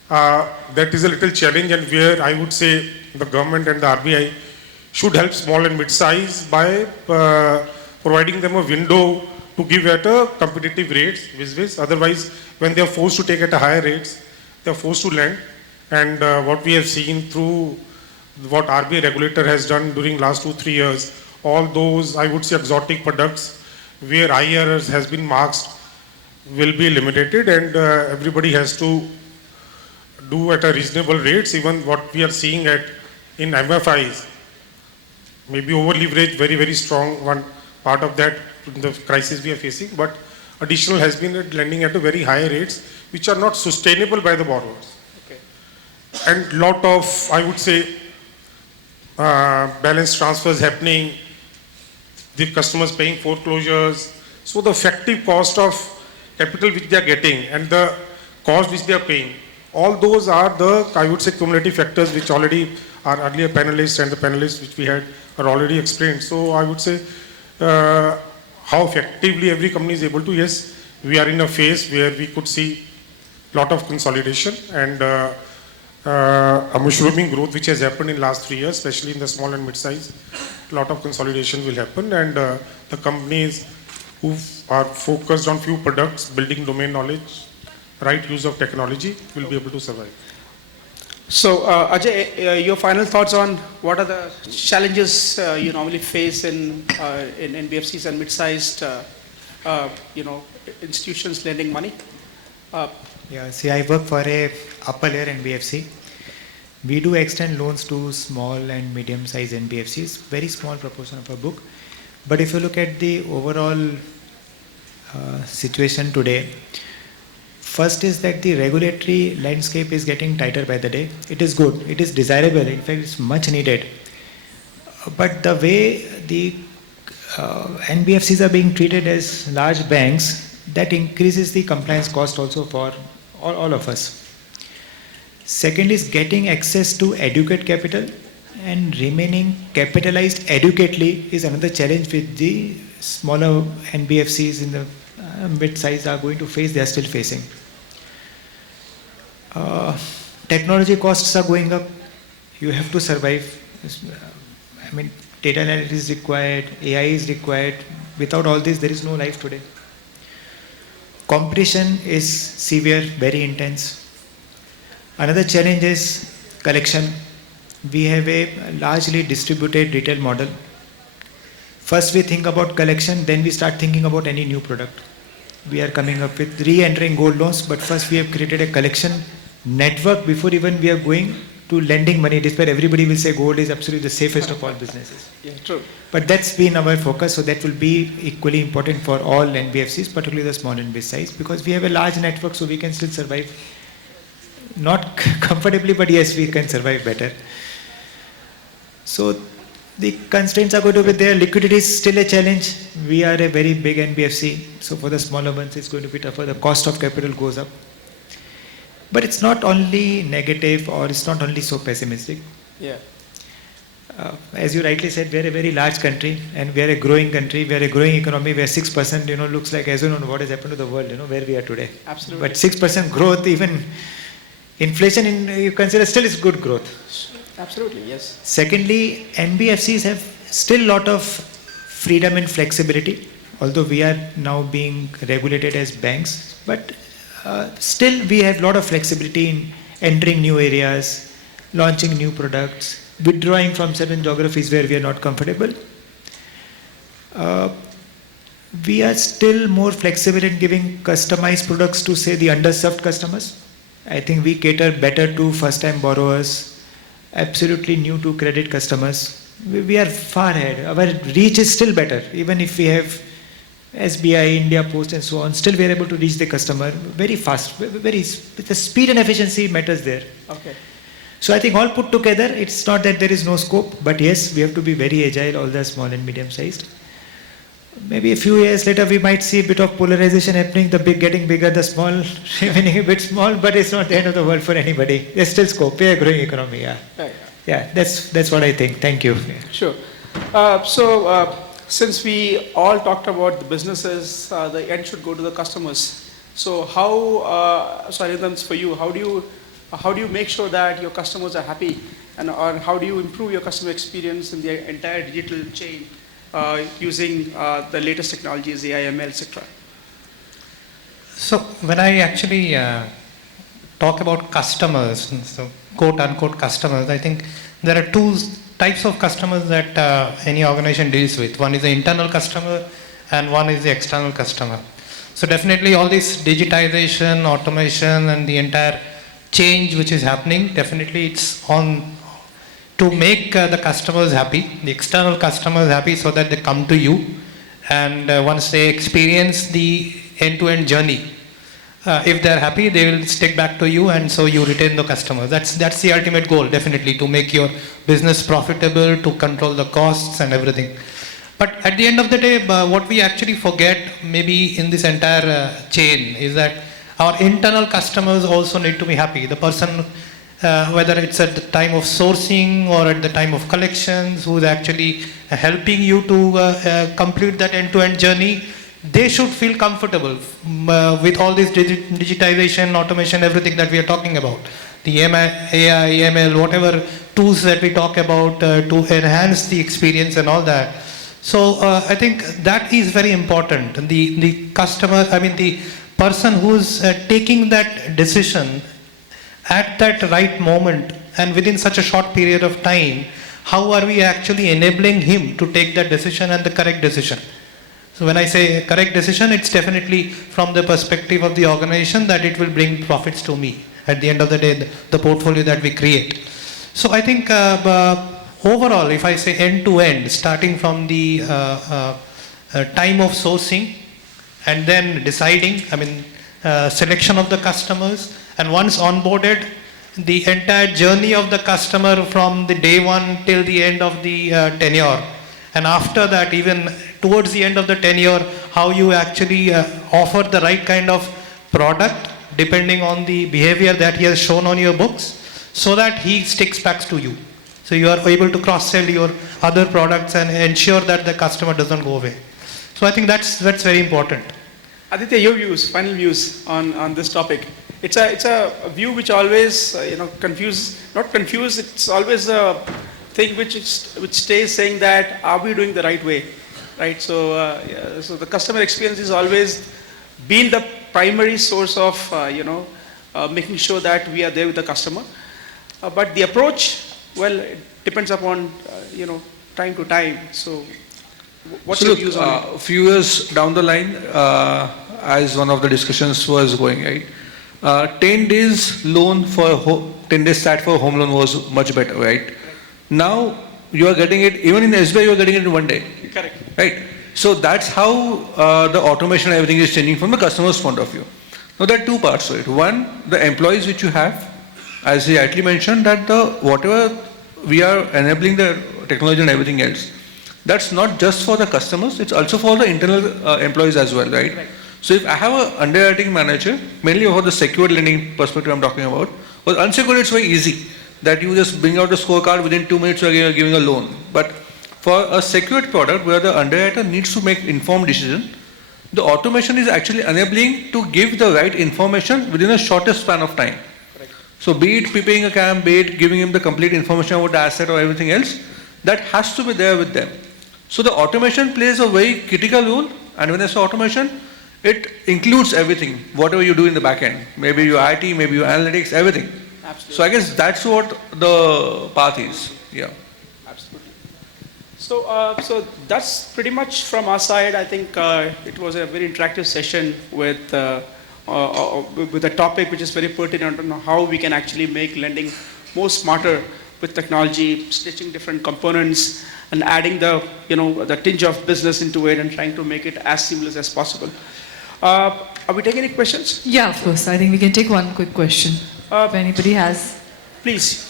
that is a little challenge, and where I would say the government and the RBI should help small and mid-size by providing them a window to give at a competitive rates, otherwise when they are forced to take at a higher rates, they are forced to lend. And what we have seen through what RBI regulator has done during last 2-3 years, all those, I would say, exotic products where IRS has been marked will be eliminated, and everybody has to do at a reasonable rates. Even what we are seeing in MFIs, maybe over leverage, very, very strong one part of that in the crisis we are facing, but additional has been lending at a very high rates, which are not sustainable by the borrowers. Okay. And lot of, I would say, balance transfers happening, the customers paying foreclosures. So the effective cost of capital which they are getting and the cost which they are paying, all those are the, I would say, cumulative factors which already our earlier panelists and the panelists which we had are already explained. So I would say how effectively every company is able to, yes, we are in a phase where we could see lot of consolidation and a mushrooming growth which has happened in last 3 years, especially in the small and mid-size. Lot of consolidation will happen, and the companies who are focused on few products, building domain knowledge, right use of technology will be able to survive. So, Ajay, your final thoughts on what are the challenges you normally face in NBFCs and mid-sized, institutions lending money? Yeah, see, I work for a upper layer NBFC. We do extend loans to small and medium-sized NBFCs, very small proportion of our book. But if you look at the overall situation today, first is that the regulatory landscape is getting tighter by the day. It is good. It is desirable. In fact, it's much needed. But the way the NBFCs are being treated as large banks, that increases the compliance cost also for all of us. Second is getting access to adequate capital, and remaining capitalized adequately is another challenge with the smaller NBFCs in the mid-size are going to face, they are still facing. Technology costs are going up. You have to survive. I mean, data analytics is required, AI is required. Without all this, there is no life today. Competition is severe, very intense. Another challenge is collection. We have a largely distributed retail model. First we think about collection, then we start thinking about any new product. We are coming up with re-entering gold loans, but first we have created a collection network before even we are going to lending money, despite everybody will say gold is absolutely the safest of all businesses. Yeah, true. But that's been our focus, so that will be equally important for all NBFCs, particularly the small and big size, because we have a large network, so we can still survive. Not comfortably, but yes, we can survive better. So the constraints are going to be there. Liquidity is still a challenge. We are a very big NBFC, so for the smaller ones, it's going to be tougher. The cost of capital goes up. But it's not only negative, or it's not only so pessimistic. Yeah. As you rightly said, we are a very large country, and we are a growing country. We are a growing economy where 6%, looks like, as you know, what has happened to the world, where we are today. Absolutely. But 6% growth, even inflation, you consider still is good growth. Absolutely, yes. Secondly, NBFCs have still a lot of freedom and flexibility, although we are now being regulated as banks, but still we have a lot of flexibility in entering new areas, launching new products, withdrawing from certain geographies where we are not comfortable. We are still more flexible in giving customized products to, say, the underserved customers. I think we cater better to first-time borrowers, absolutely new to credit customers. We are far ahead. Our reach is still better. Even if we have SBI, India Post and so on, still we are able to reach the customer very fast. The speed and efficiency matters there. Okay. So I think all put together, it's not that there is no scope, but yes, we have to be very agile, all the small and medium sized. Maybe a few years later, we might see a bit of polarization happening, the big getting bigger, the small remaining a bit small, but it's not the end of the world for anybody. There's still scope. We are a growing economy, yeah. Yeah, that's what I think. Thank you. Sure. Since we all talked about the businesses, the end should go to the customers. So how, Anindam, for you, how do you make sure that your customers are happy, and or how do you improve your customer experience in the entire digital chain using the latest technologies, AI, ML, etc.? So when I actually talk about customers, so quote unquote customers, I think there are two types of customers that any organization deals with. One is the internal customer and one is the external customer. So definitely all this digitization, automation and the entire change which is happening, definitely it's on to make the customers happy, the external customers happy, so that they come to you, and once they experience the end-to-end journey, if they're happy, they will stick back to you, and so you retain the customers. That's the ultimate goal, definitely, to make your business profitable, to control the costs and everything. But at the end of the day, what we actually forget maybe in this entire chain is that our internal customers also need to be happy. The person whether it's at the time of sourcing or at the time of collections, who's actually helping you to complete that end-to-end journey, they should feel comfortable with all this digitization, automation, everything that we are talking about. The AI, ML, whatever tools that we talk about to enhance the experience and all that. So I think that is very important. The customer, I mean the person who's taking that decision at that right moment and within such a short period of time, how are we actually enabling him to take that decision and the correct decision? So when I say correct decision, it's definitely from the perspective of the organization that it will bring profits to me at the end of the day, the portfolio that we create. So I think overall, if I say end to end, starting from the time of sourcing and then deciding, selection of the customers, and once onboarded, the entire journey of the customer from the day one till the end of the tenure. And after that, even towards the end of the tenure, how you actually offer the right kind of product depending on the behavior that he has shown on your books, so that he sticks back to you. So you are able to cross-sell your other products and ensure that the customer doesn't go away. So I think that's very important. Aditya, your views, final views on this topic. It's a view which always not confuse. It's always a thing which stays saying that are we doing the right way, right? So so the customer experience is always been the primary source of making sure that we are there with the customer. But the approach, well, it depends upon time to time. So what's your views on it? A few years down the line, as one of the discussions was going, right? 10 days loan for 10 days sat for home loan was much better, right? Now you are getting it, even in SBI you are getting it in one day. Correct. Right? So that's how the automation and everything is changing from the customer's point of view. Now there are two parts to it. One, the employees which you have, as he rightly mentioned, that whatever we are enabling the technology and everything else, that's not just for the customers, it's also for the internal employees as well, right? So if I have an underwriting manager, mainly for the secured lending perspective I'm talking about, well, unsecured it's very easy, that you just bring out the scorecard, within 2 minutes you are giving a loan. But for a secured product where the underwriter needs to make informed decision, the automation is actually enabling to give the right information within a shortest span of time. Correct. So be it preparing a CAM, be it giving him the complete information about the asset or everything else, that has to be there with them. So the automation plays a very critical role, and when I say automation, it includes everything, whatever you do in the back end. Maybe your IT, maybe your analytics, everything. Absolutely. So I guess that's what the path is. Yeah. Absolutely. So that's pretty much from our side. I think it was a very interactive session with a topic which is very pertinent on how we can actually make lending more smarter with technology, stitching different components and adding the tinge of business into it and trying to make it as seamless as possible. Are we taking any questions? Yeah, of course. I think we can take one quick question. If anybody has. Please.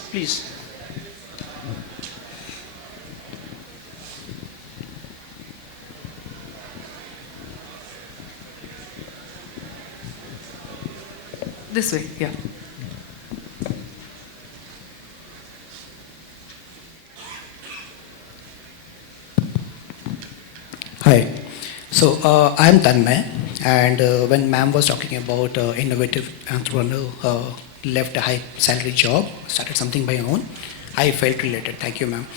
This way, yeah. Hi. So I am Tanmay, and when ma'am was talking about innovative entrepreneur left a high salary job, started something by own, I felt related. Thank you, ma'am.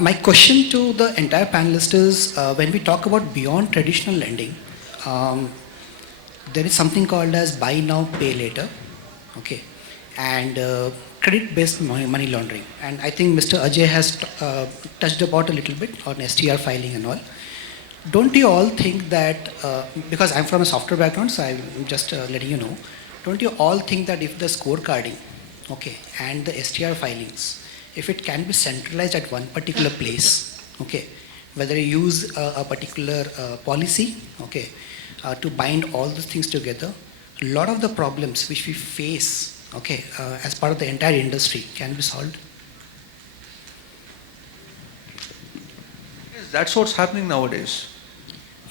My question to the entire panelist is, when we talk about beyond traditional lending, there is something called as buy now, pay later, okay, and credit-based money laundering. And I think Mr. Ajay has touched about a little bit on STR filing and all. Don't you all think that, because I'm from a software background, so I'm just letting you know, don't you all think that if the scorecarding, okay, and the STR filings, if it can be centralized at one particular place, okay, whether you use a particular policy, okay, to bind all these things together, a lot of the problems which we face, okay, as part of the entire industry can be solved? Yes, that's what's happening nowadays.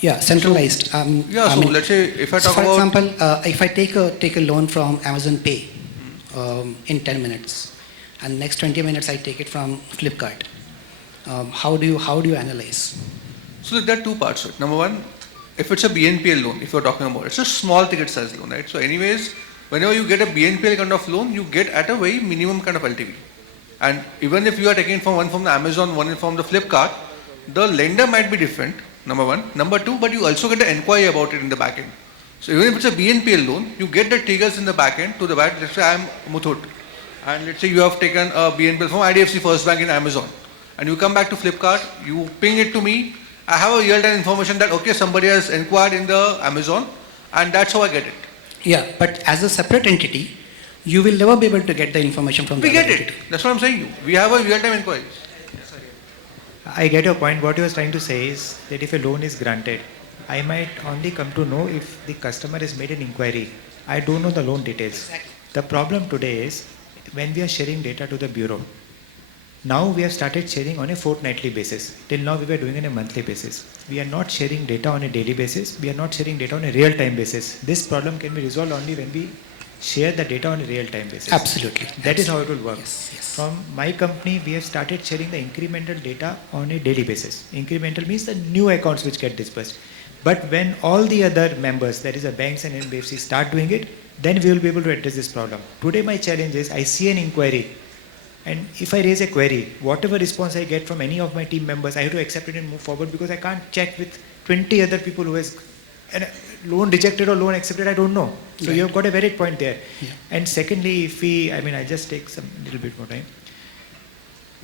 Yeah, centralized. Let's say if I talk for about... example, if I take a loan from Amazon Pay, in 10 minutes, and next 20 minutes I take it from Flipkart. How do you analyze? So there are two parts to it. Number one, if it's a BNPL loan, if you're talking about, it's a small ticket size loan, right? So anyways, whenever you get a BNPL kind of loan, you get at a very minimum kind of LTV. And even if you are taking from one from the Amazon, one from the Flipkart, the lender might be different, number one. Number two, but you also get the inquiry about it in the back end. So even if it's a BNPL loan, you get the triggers in the back end to the back. Let's say I am Muthoot, and let's say you have taken a BNPL from IDFC First Bank in Amazon, and you come back to Flipkart, you ping it to me, I have a real-time information that, okay, somebody has inquired in the Amazon, and that's how I get it. Yeah, but as a separate entity, you will never be able to get the information from the We other get it. entity. That's what I'm saying. We have a real-time inquiry. I get your point. What you are trying to say is that if a loan is granted, I might only come to know if the customer has made an inquiry. I don't know the loan details. Exactly. The problem today is when we are sharing data to the bureau. Now we have started sharing on a fortnightly basis. Till now we were doing it on a monthly basis. We are not sharing data on a daily basis. We are not sharing data on a real-time basis. This problem can be resolved only when we share the data on a real-time basis. Absolutely. That is how it will work. Yes, yes. From my company, we have started sharing the incremental data on a daily basis. Incremental means the new accounts which get disbursed. But when all the other members, that is the banks and NBFCs, start doing it, then we will be able to address this problem. Today my challenge is I see an inquiry, and if I raise a query, whatever response I get from any of my team members, I have to accept it and move forward because I can't check with 20 other people who has a loan rejected or loan accepted, I don't know. So Right. you have got a valid point there. Yeah. And secondly, I'll just take some little bit more time.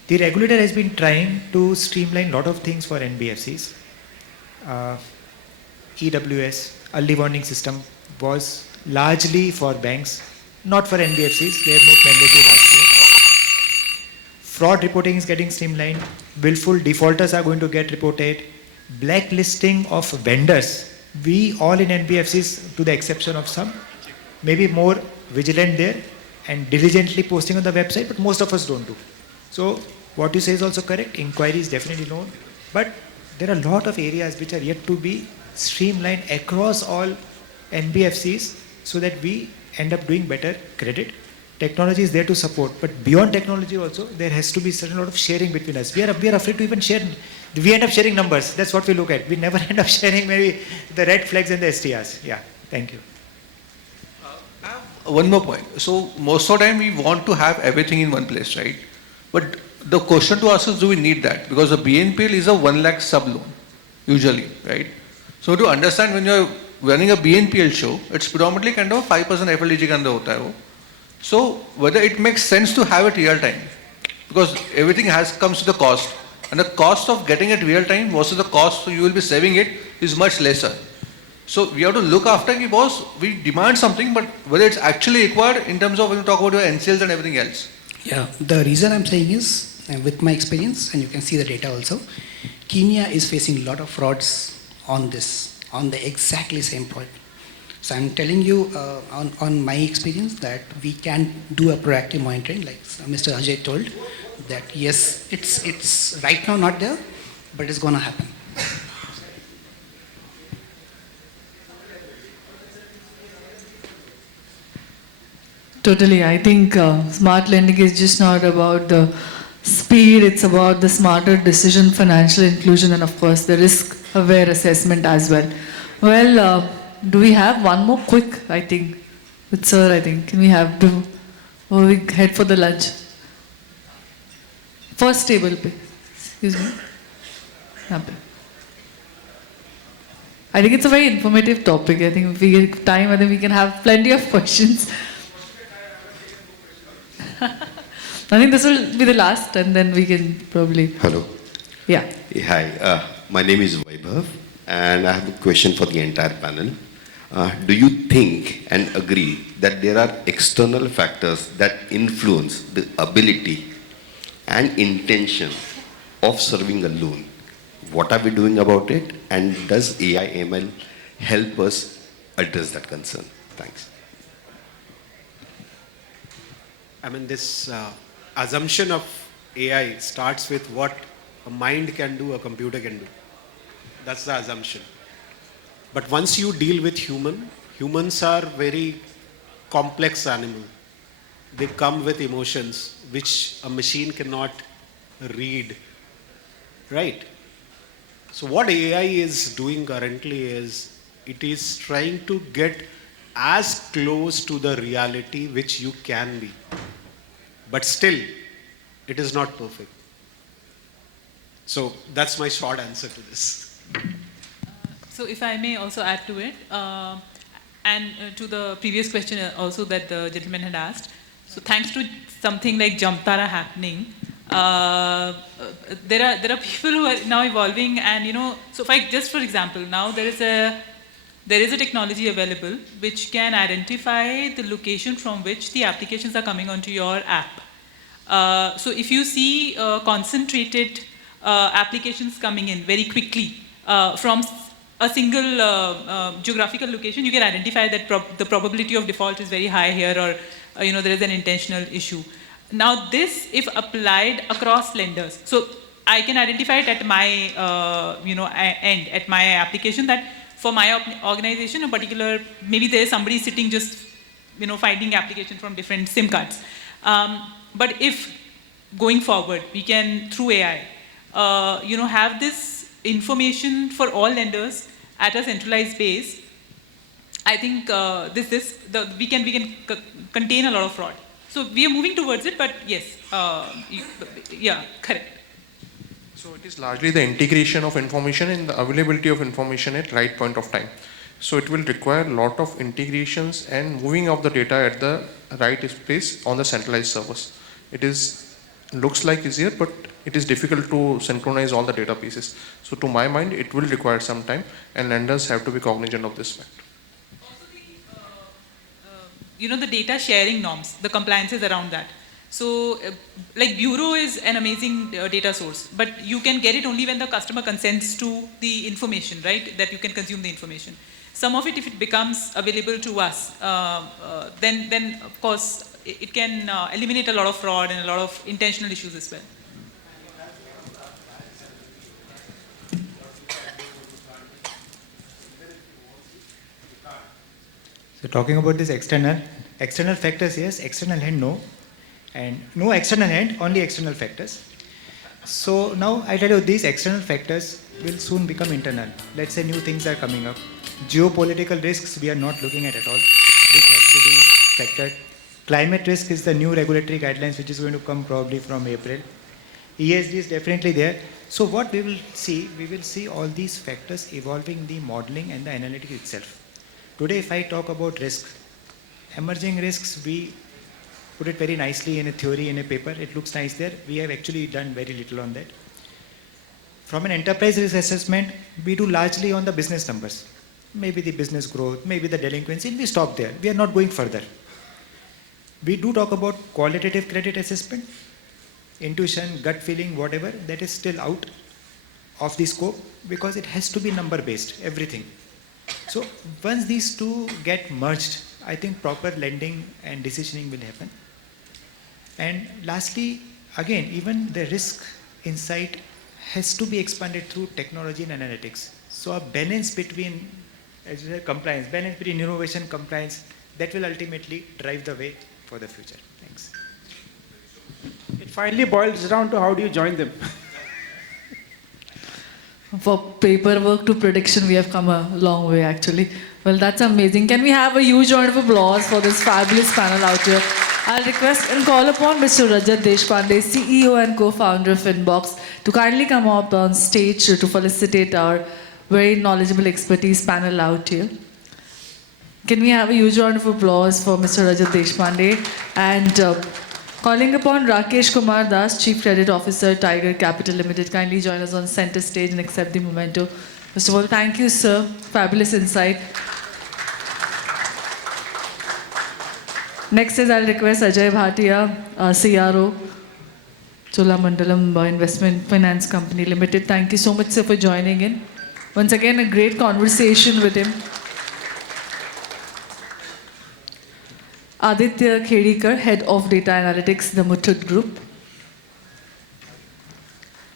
The regulator has been trying to streamline a lot of things for NBFCs. EWS, early warning system, was largely for banks, not for NBFCs. They have made mandatory last year. Fraud reporting is getting streamlined. Willful defaulters are going to get reported. Blacklisting of vendors. We all in NBFCs, to the exception of some, maybe more vigilant there and diligently posting on the website, but most of us don't do. So what you say is also correct. Inquiry is definitely known, but there are a lot of areas which are yet to be streamlined across all NBFCs so that we end up doing better credit. Technology is there to support, but beyond technology also, there has to be certain lot of sharing between us. We are afraid to even share. We end up sharing numbers. That's what we look at. We never end up sharing maybe the red flags and the STRs. Yeah, thank you. I have one more point. So most of the time we want to have everything in one place, right? But the question to ask is, do we need that? Because the BNPL is a 1 lakh sub loan, usually, right? So to understand, when you're running a BNPL show, it's predominantly kind of 5% FLDG kind of hota hai wo. So whether it makes sense to have it real time, because everything comes to the cost, and the cost of getting it real time versus the cost so you will be saving it is much lesser. So we have to look after it because we demand something, but whether it's actually required in terms of when you talk about your NCLs and everything else. Yeah, the reason I'm saying is, with my experience, and you can see the data also, Kenya is facing a lot of frauds on this, on the exactly same point. So I'm telling you on my experience that we can do a proactive monitoring, like Mr. Ajay told, that yes, it's right now not there, but it's going to happen. Totally. I think smart lending is just not about the speed, it's about the smarter decision, financial inclusion, and of course the risk-aware assessment as well. Well, do we have one more quick, I think, with Sir, I think. Can we have, or we head for the lunch? First table, pe. Excuse me. Yahan pe. I think it's a very informative topic. I think if we get time, I think we can have plenty of questions. I think this will be the last, and then we can probably. Hello. Yeah. Hi, my name is Vaibhav, and I have a question for the entire panel. Do you think and agree that there are external factors that influence the ability and intention of serving a loan? What are we doing about it? And does AI ML help us address that concern? Thanks. I mean, this assumption of AI starts with what a mind can do, a computer can do. That's the assumption. But once you deal with humans are very complex animal. they come with emotions which a machine cannot read, right? So what AI is doing currently is it is trying to get as close to the reality which you can be, but still it is not perfect. So that's my short answer to this. So if I may also add to it, and to the previous question also that the gentleman had asked. So thanks to something like Jamtara happening, there are people who are now evolving, and so if I just for example, now there is a technology available which can identify the location from which the applications are coming onto your app. So if you see concentrated applications coming in very quickly from a single geographical location, you can identify that the probability of default is very high here, or there is an intentional issue. Now this, if applied across lenders, so I can identify it at my end, at my application, that for my organization, a particular, maybe there is somebody sitting just finding application from different SIM cards. But if going forward we can through AI, have this information for all lenders at a centralized base, I think we can contain a lot of fraud. So we are moving towards it, but yes, yeah, correct. So it is largely the integration of information and the availability of information at right point of time. So it will require a lot of integrations and moving of the data at the right place on the centralized servers. It looks like easier, but it is difficult to synchronize all the data pieces. So to my mind, it will require some time, and lenders have to be cognizant of this fact. Also the data sharing norms, the compliances around that. So like Bureau is an amazing data source, but you can get it only when the customer consents to the information, right? That you can consume the information. Some of it, if it becomes available to us, then of course it can eliminate a lot of fraud and a lot of intentional issues as well. So talking about this external factors, yes, external hand, no. And no external hand, only external factors. So now I tell you, these external factors will soon become internal. Let's say new things are coming up. Geopolitical risks we are not looking at all. This has to be factored. Climate risk is the new regulatory guidelines which is going to come probably from April. ESG is definitely there. So what we will see all these factors evolving the modeling and the analytics itself. Today if I talk about risk, emerging risks, we put it very nicely in a theory, in a paper. It looks nice there. We have actually done very little on that. From an enterprise risk assessment, we do largely on the business numbers. Maybe the business growth, maybe the delinquency, we stop there. We are not going further. We do talk about qualitative credit assessment, intuition, gut feeling, whatever, that is still out of the scope because it has to be number based, everything. So once these two get merged, I think proper lending and decisioning will happen. And lastly, again, even the risk insight has to be expanded through technology and analytics. So a balance between, as you said, compliance, balance between innovation, compliance, that will ultimately drive the way for the future. Thanks. It finally boils down to how do you join them? For paperwork to prediction, we have come a long way actually. Well, that's amazing. Can we have a huge round of applause for this fabulous panel out here? I'll request and call upon Mr. Rajat Deshpande, CEO and co-founder of Inbox, to kindly come up on stage to felicitate our very knowledgeable expertise panel out here. Can we have a huge round of applause for Mr. Rajat Deshpande? And calling upon Rakesh Kumar Das, Chief Credit Officer, Tiger Capital Limited, kindly join us on center stage and accept the memento. First of all, thank you, sir. Fabulous insight. Next is I'll request Ajay Bhatia, CRO, Cholamandalam Investment Finance Company Limited. Thank you so much, sir, for joining in. Once again, a great conversation with him. Aditya Khedikar, Head of Data Analytics, the Muthoot Group.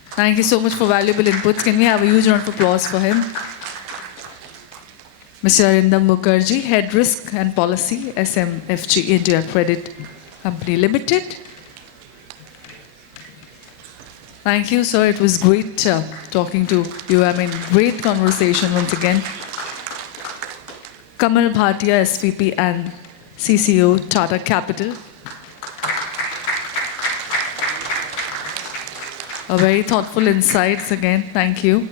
Thank you so much for valuable inputs. Can we have a huge round of applause for him? Mr. Arindam Mukherjee, Head Risk and Policy, SMFG India Credit Company Limited. Thank you, sir. It was great talking to you. I mean, great conversation once again. Kamal Bhatia, SVP and CCO, Tata Capital. A very thoughtful insights again. Thank you.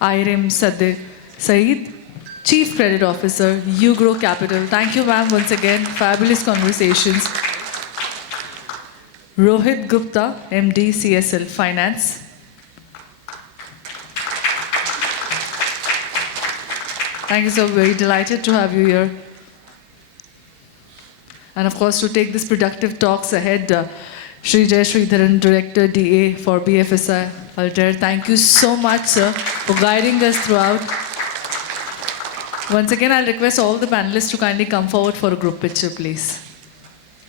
Irem Saddiq Saeed, Chief Credit Officer, Ugrow Capital. Thank you, ma'am, once again. Fabulous conversations. Rohit Gupta, MD, CSL Finance. Thank you, sir. Very delighted to have you here. And of course, to take this productive talks ahead, Shri Jay Sridharan, Director DA for BFSI Altair. Thank you so much, sir, for guiding us throughout. Once again, I'll request all the panelists to kindly come forward for a group picture, please.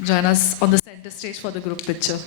Join us on the center stage for the group picture.